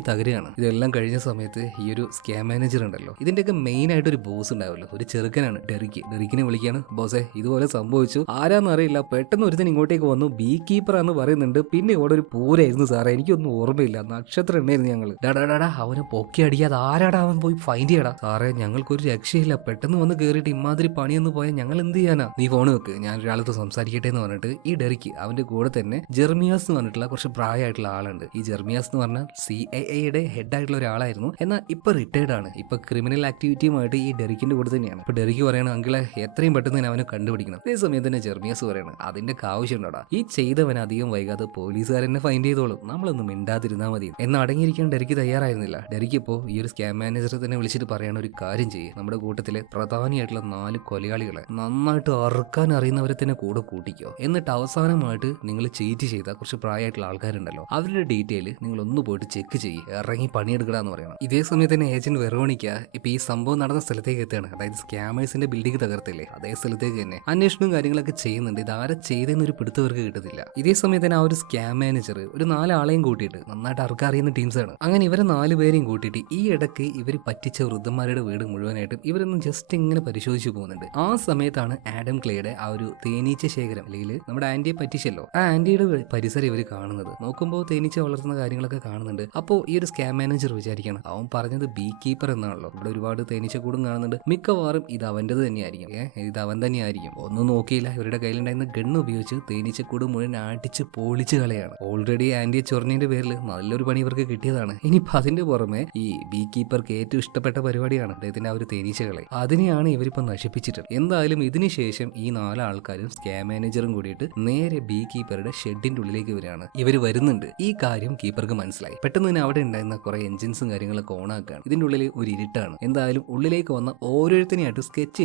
തകരുകയാണ്. ഇതെല്ലാം കഴിഞ്ഞ സമയത്ത് ഈ ഒരു സ്കാം മാനേജർ ഉണ്ടല്ലോ, ഇതിന്റെയൊക്കെ മെയിൻ ആയിട്ട് ഒരു ബോസ് ഉണ്ടാവുമല്ലോ, ഒരു ചെറുക്കനാണ് ഡെറിക്കിനെ വിളിക്കാണ്. ബോസേ ഇതുപോലെ സംഭവിച്ചു, ആരാന്നറിയില്ല, പെട്ടെന്ന് ഒരുത്തൻ ഇങ്ങോട്ടേക്ക് വന്നു, ബീ കീപ്പർ എന്ന് പറയുന്നുണ്ട്, പിന്നെ ഇവിടെ ഒരു പൂരായിരുന്നു സാറേ, എനിക്കൊന്നും ഓർമ്മയില്ല, നക്ഷത്രം ഉണ്ടായിരുന്നു ഞങ്ങള്. ഡാ അവനെ പൊക്കി അടിക്കാതെ ആരാടാ അവൻ, പോയി ഫൈൻഡ് ചെയ്യടാ. സാറേ ഞങ്ങൾക്കൊരു രക്ഷയില്ല, പെട്ടെന്ന് വന്ന് കയറിയിട്ട് ഇമാതിരി പണിയൊന്ന് പോയാൽ ഞങ്ങൾ എന്ത് ചെയ്യാനാ, നീ ഫോൺ വെക്ക്, ഞാൻ ഒരാളത്ത് സംസാരിക്കട്ടെ എന്ന് പറഞ്ഞിട്ട് ഈ ഡെറിക്ക് അവന്റെ കൂടെ തന്നെ ജെർമിയാസ് എന്ന് പറഞ്ഞിട്ടുള്ള കുറച്ച് പ്രായമായിട്ടുള്ള ആളുണ്ട്. ഈ ജെർമിയാസ് എന്ന് പറഞ്ഞാൽ CIA ഹെഡ് ആയിട്ടുള്ള ഒരാളായിരുന്നു. എന്നാൽ ഇപ്പൊ റിട്ടയർഡ് ആണ്. ഇപ്പൊ ക്രിമിനൽ ആക്ടിവിറ്റിയുമായിട്ട് ഈ ഡെറിക്കിന്റെ കൂടെ തന്നെയാണ്. ഇപ്പൊ ഡെറിക്ക് പറയണ, അങ്കിളെ എത്രയും പെട്ടെന്ന് തന്നെ അവനെ കണ്ടുപിടിക്കണം. അതേ സമയത്ത് തന്നെ ജെർമിയാസ് പറയണം, അതിന്റെ ആവശ്യമുണ്ടോടാ, ഈ ചെയ്തവൻ അധികം വൈകാതെ പോലീസുകാരെന്നെ ഫൈൻഡ് ചെയ്തോളും, നമ്മളൊന്നും മിണ്ടാതിരുന്നാൽ മതി എന്ന് അടങ്ങിയിരിക്കാൻ ഡെറിക്ക് തയ്യാറായിരുന്നില്ല. ഡെറിക്ക് ഇപ്പോ ഈ ഒരു സ്കാം മാനേജറെ തന്നെ വിളിച്ചിട്ട് പറയണ, ഒരു കാര്യം ചെയ്യും, നമ്മുടെ കൂട്ടത്തിലെ പ്രധാനിയായിട്ടുള്ള 4 കൊലയാളികളെ നന്നായിട്ട് അറുക്കാൻ അറിയുന്നവരെ തന്നെ കൂടെ കൂട്ടിക്കോ, എന്നിട്ട് അവസാനമായിട്ട് നിങ്ങൾ ചീറ്റ് ചെയ്ത കുറച്ച് പ്രായമായിട്ടുള്ള ആൾക്കാരുണ്ടല്ലോ, അവരുടെ ഡീറ്റെയിൽ നിങ്ങൾ ഒന്ന് പോയിട്ട് ചെക്ക് ചെയ്യ്, ഇറങ്ങി പണിയെടുക്കടാന്ന് പറയണം. ഇതേ സമയത്ത് തന്നെ ഏജന്റ് വെറോണിക്ക ഇപ്പൊ ഈ സംഭവം നടന്ന സ്ഥലത്തേക്ക് എത്തുകയാണ്. അതായത് സ്കാമേഴ്സിന്റെ ബിൽഡിംഗ് തകർത്തില്ലേ, അതേ സ്ഥലത്തേക്ക് തന്നെ അന്വേഷണവും കാര്യങ്ങളൊക്കെ ചെയ്യുന്നുണ്ട്. ഇതാരെ ചെയ്തെന്നൊരു പിടുത്തവർക്ക് കിട്ടുന്നില്ല. ഇതേ സമയത്ത് തന്നെ ആ ഒരു സ്കാം മാനേജർ ഒരു 4 ആളെയും കൂട്ടിയിട്ട്, നന്നായിട്ട് അറിയുന്ന ടീംസാണ്, അങ്ങനെ ഇവരെ 4 പേരെയും കൂട്ടിയിട്ട് ഈ ഇടയ്ക്ക് ഇവർ പറ്റിച്ച വൃദ്ധന്മാരുടെ വീട് മുഴുവനായിട്ടും ഇവരൊന്നും ജസ്റ്റ് ഇങ്ങനെ പരിശോധിച്ചു പോകുന്നുണ്ട്. ആ സമയത്താണ് ആഡം ക്ലേയുടെ ആ ഒരു തേനീച്ച ശേഖരം, അല്ലെങ്കിൽ നമ്മുടെ ആന്റിയെ പറ്റിച്ചല്ലോ, ആ ആന്റിയുടെ പരിസരം ഇവർ കാണുന്നത്. നോക്കുമ്പോൾ തേനീച്ച വളർത്തുന്ന കാര്യങ്ങളൊക്കെ കാണുന്നുണ്ട്. അപ്പോൾ ഈ ഒരു സ്കാം മാനേജർ വിചാരിക്കണം, അവൻ പറഞ്ഞത് ബീ കീപ്പർ എന്നാണല്ലോ, ഇവിടെ ഒരുപാട് തേനീച്ചക്കൂടും കാണുന്നുണ്ട്, മിക്കവാറും ഇത് അവൻ്റെത് തന്നെയായിരിക്കും, ഇത് അവൻ തന്നെയായിരിക്കും. ഒന്നും നോക്കിയില്ല, ഇവരുടെ കയ്യിലുണ്ടായിരുന്ന ഗണ്ണ് ഉപയോഗിച്ച് തേനീച്ചക്കൂട് മുഴുവൻ അടിച്ച് പൊളിച്ച് കളയാണ്. ഓൾറെഡി ആന്റിയെ ചൊറിഞ്ഞതിന്റെ പേരിൽ നല്ലൊരു പണി ഇവർക്ക് കിട്ടിയതാണ്. ഇനിയിപ്പോൾ അതിന്റെ പുറമെ ഈ ബീ കീപ്പർക്ക് ഏറ്റവും ഇഷ്ടപ്പെട്ട പരിപാടിയാണ് അദ്ദേഹത്തിന്റെ ആ ഒരു തേനീച്ചകളെ, അതിനെയാണ് ഇവരിപ്പോ നശിപ്പിച്ചിട്ട്. എന്തായാലും ഇതിനുശേഷം ഈ 4 ആൾക്കാരും സ്കാം മാനേജറും കൂടിയിട്ട് നേരെ ബീ കീപ്പറുടെ ഷെഡിന്റെ ഉള്ളിലേക്ക് വരികയാണ്. ഇവർ വരുന്നുണ്ട്, ഈ കാര്യം കീപ്പർക്ക് മനസ്സിലായി. പെട്ടെന്ന് തന്നെ അവിടെ ഉണ്ടായിരുന്ന കുറെ എഞ്ചിൻസും കാര്യങ്ങളൊക്കെ ഓൺ ആക്കുകയാണ്. ഇതിന്റെ ഉള്ളിൽ ഒരു ഇരുട്ടാണ്. എന്തായാലും ഉള്ളിലേക്ക് വന്ന ഓരോരുത്തരെയായിട്ട് സ്കെച്ച്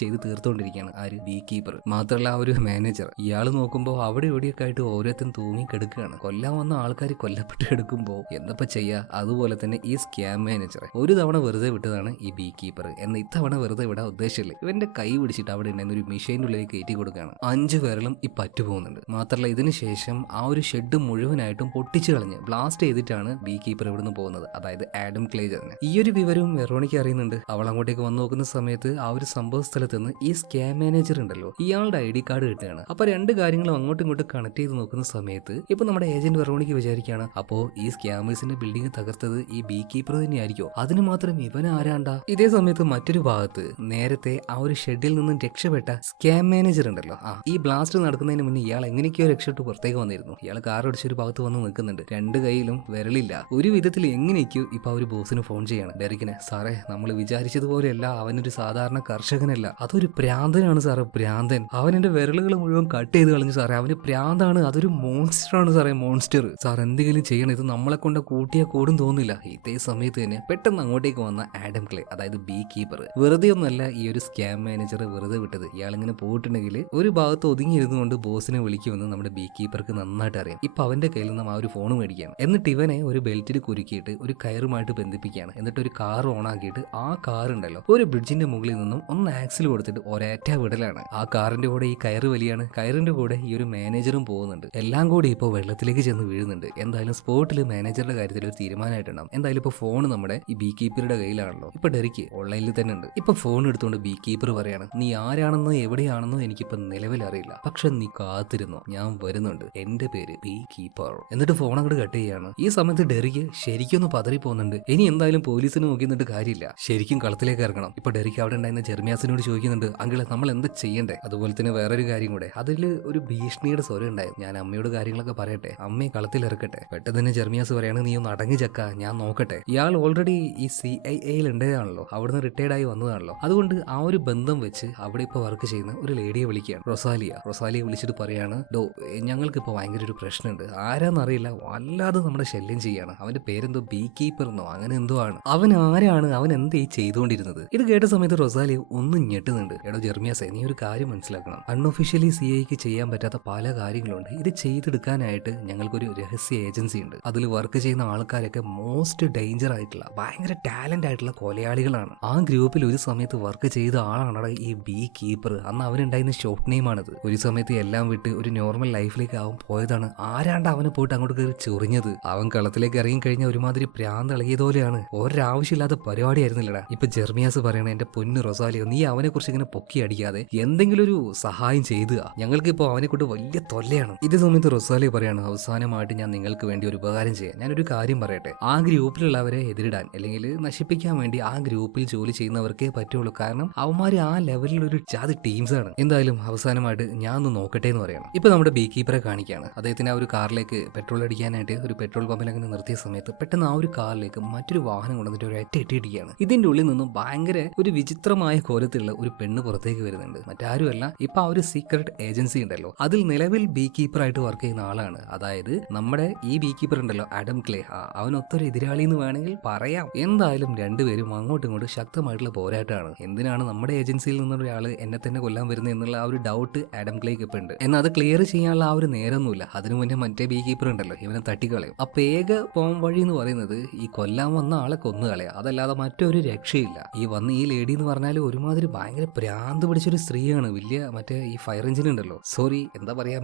ചെയ്ത് തീർത്തുകൊണ്ടിരിക്കുകയാണ് ആര്, ബീ കീപ്പർ. മാത്രമല്ല ആ ഒരു മാനേജർ, ഇയാൾ നോക്കുമ്പോൾ അവിടെ എവിടെയൊക്കെ ആയിട്ട് ഓരോരുത്തരും തൂങ്ങി കിടക്കുകയാണ്. കൊല്ലാൻ വന്ന ആൾക്കാർ കൊല്ലപ്പെട്ട് കിടക്കുമ്പോൾ എന്തപ്പോ ചെയ്യാ. അതുപോലെ തന്നെ ഈ സ്കാം മാനേജറെ ഒരു തവണ വെറുതെ വിട്ടതാണ് ഈ ബീ കീപ്പർ, എന്നാൽ ഇത്തവണ വെറുതെ വിടാൻ ഉദ്ദേശമില്ല. ഇവന്റെ കൈ പിടിച്ചിട്ട് അവിടെ ഉണ്ടായിരുന്ന ഒരു മെഷീൻ്റെ ഉള്ളിലേക്ക് കയറ്റി കൊടുക്കുകയാണ്. 5 പേരിലും ഈ പറ്റു പോകുന്നുണ്ട്. മാത്രമല്ല ഇതിന് ശേഷം ആ ഒരു ഷെഡ് മുഴുവനായിട്ടും പൊട്ടിച്ചു കളഞ്ഞ് ബ്ലാസ്റ്റ് ചെയ്തിട്ടാണ് ബീ കീപ്പർ ഇവിടുന്ന് പോകുന്നത്, അതായത് ആഡം ക്ലേജറിന്. ഈ ഒരു വിവരവും വെറോണിക്ക അറിയുന്നുണ്ട്. അവൾ അങ്ങോട്ടേക്ക് വന്നു നോക്കുന്ന സമയത്ത് ആ ഒരു സംഭവ സ്ഥലത്ത് നിന്ന് ഈ സ്കാം മാനേജർ ഉണ്ടല്ലോ, ഇയാളുടെ ID കാർഡ് കിട്ടുകയാണ്. അപ്പൊ 2 കാര്യങ്ങളും അങ്ങോട്ടും ഇങ്ങോട്ടും കണക്ട് ചെയ്ത് നോക്കുന്ന സമയത്ത് ഇപ്പൊ നമ്മുടെ ഏജന്റ് വെറോണിക്ക വിചാരിക്കുകയാണ്, അപ്പോ ഈ സ്കാമേഴ്സിന്റെ ബിൽഡിംഗ് തകർത്തത് ഈ ബീ കീപ്പർ തന്നെയായിരിക്കും, അതിന് മാത്രം ഇവൻ ആരാണ്ടാ. ഇതേ സമയത്ത് മറ്റൊരു ഭാഗത്ത് നേരത്തെ ആ ഒരു ഷെഡിൽ നിന്നും രക്ഷപ്പെട്ട സ്കാം മാനേജർ ഉണ്ടല്ലോ, ഈ ബ്ലാസ്റ്റ് നടക്കുന്നതിന് മുന്നേ ഇയാൾ എങ്ങനെയൊക്കെയോ രക്ഷപ്പെട്ട് പുറത്തേക്ക് വന്നിരുന്നു. ഇയാൾ കാർ അടിച്ചൊരു ഭാഗത്ത് വന്ന് നിൽക്കുന്നുണ്ട്, 2 കൈയിലും വിരലില്ല. ഒരു വിധത്തിൽ എങ്ങനെയൊക്കെയോ ഇപ്പൊ ആ ഒരു ബോസിന് ഫോൺ ചെയ്യണം, ഡെറിക്കിനെ, സാറേ നമ്മൾ വിചാരിച്ചതുപോലെയല്ല, അവനൊരു സാധാരണ കർഷകനല്ല, അതൊരു പ്രാന്തനാണ് സാറേ, പ്രാന്തൻ. അവൻ എന്റെ വിരലുകൾ മുഴുവൻ കട്ട് ചെയ്ത് കളഞ്ഞു സാറേ, അവന് പ്രാന്താണ്, അതൊരു മോൺസ്റ്റർ ആണ് സാറേ, മോൺസ്റ്റർ. സാർ എന്തെങ്കിലും ചെയ്യണം, ഇത് നമ്മളെ കൊണ്ട് കൂട്ടിയാ കൂടും തോന്നില്ല. ഇതേ സമയത്ത് തന്നെ പെട്ടെന്ന് അങ്ങോട്ടേക്ക് വന്ന ആഡം ക്ലേ, അതായത് ബീ കീപ്പർ, വെറുതെ ഒന്നല്ല ഈ ഒരു സ്കാം മാനേജർ വെറുതെ വിട്ടത്. ഇയാളിങ്ങനെ പോയിട്ടുണ്ടെങ്കിൽ ഒരു ഭാഗത്ത് ഒതുങ്ങിയിരുന്നുകൊണ്ട് ബോസിനെ വിളിക്കുമെന്ന് നമ്മുടെ ബീ കീപ്പർക്ക് നന്നായിട്ട് അറിയാം. ഇപ്പൊ അവന്റെ കയ്യിൽ നിന്നും ആ ഒരു ഫോൺ മേടിക്കുകയാണ്. എന്നിട്ട് ഇവനെ ഒരു ബെൽറ്റിൽ കുരുക്കിയിട്ട് ഒരു കയറുമായിട്ട് ബന്ധിപ്പിക്കുകയാണ്. എന്നിട്ട് ഒരു കാർ ഓൺ ആക്കിയിട്ട് ആ കാർ ഉണ്ടല്ലോ ഒരു ബ്രിഡ്ജിന്റെ മുകളിൽ നിന്നും ഒന്ന് ആക്സിൽ കൊടുത്തിട്ട് ഒരേറ്റ വിടലാണ്. ആ കാറിന്റെ കൂടെ ഈ കയറ് വലിയാണ്, കയറിന്റെ കൂടെ ഈ ഒരു മാനേജറും പോകുന്നുണ്ട്. എല്ലാം കൂടി ഇപ്പോൾ വെള്ളത്തിലേക്ക് ചെന്ന് വീഴുന്നുണ്ട്. എന്തായാലും സ്പോട്ടിൽ മാനേജറുടെ കാര്യത്തിൽ ഒരു തീരുമാനമായിട്ടുണ്ടാവും. എന്തായാലും ഇപ്പൊ ഫോൺ നമ്മുടെ ഈ ബീ കീപ്പറുടെ കയ്യിലാണല്ലോ. ഇപ്പൊ ഡെറിക്ക് ഓൺലൈനിൽ തന്നെ ഉണ്ട്. ഇപ്പൊ ഫോൺ എടുത്തുകൊണ്ട് ബീ കീപ്പർ പറയാണ്, നീ ആരാണെന്നോ എവിടെയാണെന്നോ എനിക്കിപ്പോ നിലവിൽ അറിയില്ല, പക്ഷെ നീ കാത്തിരുന്നോ, ഞാൻ വരുന്നുണ്ട്, എന്റെ പേര് ബീ കീപ്പർ. എന്നിട്ട് ഫോൺ അങ്ങോട്ട് കട്ട് ചെയ്യാണ്. ഈ സമയത്ത് ഡെറിക്ക് ശരിക്കും പതറി പോകുന്നുണ്ട്. ഇനി എന്തായാലും പോലീസിന് നോക്കിന്നിട്ട് കാര്യമില്ല, ശരിക്കും കളത്തിലേക്ക് ഇറങ്ങണം. ഇപ്പൊ ഡെറിക്ക് അവിടെ ഉണ്ടായിരുന്ന ജെർമിയാസിനോട് ചോദിക്കുന്നുണ്ട്, അങ്കിളെ നമ്മൾ എന്താ ചെയ്യണ്ടേ. അതുപോലെ തന്നെ വേറൊരു കാര്യം കൂടെ, അതിൽ ഒരു ഭീഷണിയുടെ സ്വരം ഉണ്ടായിരുന്നു, ഞാൻ അമ്മയോട് കാര്യങ്ങളൊക്കെ പറയട്ടെ, അമ്മയെ കളത്തിൽ ഇറക്കട്ടെ. പെട്ടെന്ന് തന്നെ ജെർമിയാസ് പറയാണ്, നീ ഒന്ന് അടങ്ങി ചക്ക, ഞാൻ നോക്കട്ടെ. ഇയാൾ ഓൾറെഡി ഈ CIA ഉണ്ടായതാണല്ലോ, അവിടുന്ന് റിട്ടയർഡ് ആയി വന്നതാണല്ലോ, അതുകൊണ്ട് ആ ഒരു ബന്ധം വെച്ച് അവിടെ ഇപ്പൊ വർക്ക് ചെയ്യുന്ന ഒരു ലേഡിയെ വിളിക്കുകയാണ്, റൊസാലിയെ വിളിച്ചിട്ട് പറയാണ്, ഡോ ഞങ്ങൾക്ക് ഇപ്പൊ ഭയങ്കര ഒരു പ്രശ്നമുണ്ട്, ആരാന്നറിയില്ല, വല്ലാതെ നമ്മുടെ ശല്യം ചെയ്യാണ്, അവന്റെ പേരെന്തോ ബീ കീപ്പറിനോ അങ്ങനെ എന്തോ ആണ്, അവൻ ആരാണ്, അവൻ എന്തേ ചെയ്തുകൊണ്ടിരുന്നത്. ഇത് കേട്ട സമയത്ത് റൊസാലി ഒന്നും ഞെട്ടുന്നുണ്ട്. എടോ ജെർമിയാസെ, നീ ഒരു കാര്യം മനസ്സിലാക്കണം, അൺഒഫീഷ്യലി CIക്ക് ചെയ്യാൻ പറ്റാത്ത പല കാര്യങ്ങളും കാര്യങ്ങളുണ്ട്. ഇത് ചെയ്തെടുക്കാനായിട്ട് ഞങ്ങൾക്കൊരു രഹസ്യ ഏജൻസി ഉണ്ട്. അതിൽ വർക്ക് ചെയ്യുന്ന ആൾക്കാരൊക്കെ മോസ്റ്റ് ഡേഞ്ചർ ആയിട്ടുള്ള ഭയങ്കര ടാലന്റ് ആയിട്ടുള്ള കൊലയാളികളാണ്. ആ ഗ്രൂപ്പിൽ ഒരു സമയത്ത് വർക്ക് ചെയ്ത ആളാണ് ഈ ബീ കീപ്പർ. അന്ന് അവനുണ്ടായിരുന്ന ഷോർട്ട് നെയിമാണത്. ഒരു സമയത്ത് എല്ലാം വിട്ട് ഒരു നോർമൽ ലൈഫിലേക്ക് അവൻ പോയതാണ്. ആരാണ്ട് അവനെ പോയിട്ട് അങ്ങോട്ട് കയറി ചൊറിഞ്ഞത്. അവൻ കളത്തിലേക്ക് ഇറങ്ങി കഴിഞ്ഞാൽ ഒരുമാതിരി പ്രാന്ത് ഇളകിയതുപോലെയാണ്. ഒരാവശ്യമില്ലാത്ത പരിപാടിയായിരുന്നില്ലടാ. ഇപ്പൊ ജെർമിയാസ് പറയണ എന്റെ പൊന്നു റൊസാലിയോ, നീ അവനെ കുറിച്ച് ഇങ്ങനെ പൊക്കി അടിക്കാതെ എന്തെങ്കിലും ഒരു സഹായം ചെയ്തുക. ഞങ്ങൾക്ക് ഇപ്പോൾ അവനെ കൊണ്ട് വലിയ തൊല്ലയാണ്. ഇതേ സമയത്ത് റൊസാലിയോ പറയാണ്, അവസാനമായിട്ട് ഞാൻ നിങ്ങൾക്ക് വേണ്ടി ഒരു ഉപകാരം ചെയ്യാം. ഞാനൊരു കാര്യം പറയട്ടെ, ആ ഗ്രൂപ്പിലുള്ളവരെ എതിരിടാൻ അല്ലെങ്കിൽ നശിപ്പിക്കാൻ വേണ്ടി ആ ഗ്രൂപ്പിൽ ജോലി ചെയ്യുന്നവർക്കേ പറ്റുള്ളൂ. കാരണം അവന്മാര് ആ ലെവലിലൊരു ജാതി ടീംസ് ആണ്. എന്തായാലും അവസാനമായിട്ട് ഞാൻ ഒന്ന് നോക്കട്ടെ എന്ന് പറയണം. ഇപ്പൊ നമ്മുടെ ബീ കീപ്പറെ കാണിക്കുകയാണ്. അദ്ദേഹത്തിന് ആ ഒരു കാറിലേക്ക് പെട്രോൾ അടിക്കാനായിട്ട് ഒരു പെട്രോൾ പമ്പിൽ അങ്ങനെ നിർത്തിയ സമയത്ത് പെട്ടെന്ന് ആ ഒരു കാറിലേക്ക് മറ്റൊരു വാഹനം കൊണ്ടുവന്നിട്ട് ഒരു ഇട്ടിരിക്കുകയാണ്. ഇതിന്റെ ഉള്ളിൽ നിന്നും ഭയങ്കര ഒരു വിചിത്രമായ കോലത്തിലുള്ള ഒരു പെണ്ണ് പുറത്തേക്ക് വരുന്നുണ്ട്. മറ്റാരുമല്ല, ഇപ്പൊ ആ ഒരു സീക്രട്ട് ഏജൻസി ഉണ്ടല്ലോ, അതിൽ നിലവിൽ ബീ കീപ്പർ ആയിട്ട് വർക്ക് ചെയ്യുന്ന ആളാണ്. അതായത് നമ്മുടെ ഈ ബീ കീപ്പർ ഉണ്ടല്ലോ, ആഡം ക്ലേ, അവനൊത്തൊരു എതിരാളി എന്ന് വേണമെങ്കിൽ പറയാം. എന്തായാലും രണ്ടുപേരും അങ്ങോട്ടും ഇങ്ങോട്ടും ശക്തമായിട്ടുള്ള പോരാട്ടമാണ്. എന്തിനാണ് നമ്മുടെ ഏജൻസിയിൽ നിന്നുള്ള ഒരാൾ എന്നെ തന്നെ കൊല്ലാൻ വരുന്നത് എന്നുള്ള ആ ഒരു ഡൗട്ട് ആഡം ക്ലേക്ക് ഇപ്പൊ ഉണ്ട്. എന്നാൽ അത് ക്ലിയർ ചെയ്യാനുള്ള ആ ഒരു നേരമൊന്നുമില്ല. അതിനു മുന്നേ മറ്റേ ബീ കീപ്പർ ഉണ്ടല്ലോ, ഇവനെ തട്ടിക്കളയും. അപ്പൊ ഏക പോം വഴി എന്ന് പറയുന്നത് ഈ കൊല്ലാൻ വന്ന ആളെ കൊന്നുകളയാ. അതല്ലാതെ മറ്റൊരു രക്ഷയില്ല. ഈ വന്ന ഈ ലേഡി എന്ന് പറഞ്ഞാൽ ഒരുമാതിരി ഭയങ്കര പ്രാന്ത് പിടിച്ചൊരു സ്ത്രീയാണ്. വലിയ മറ്റേ ഈ ഫയർ എഞ്ചിൻ ഉണ്ടല്ലോ, സോറി എന്താ പറയാ,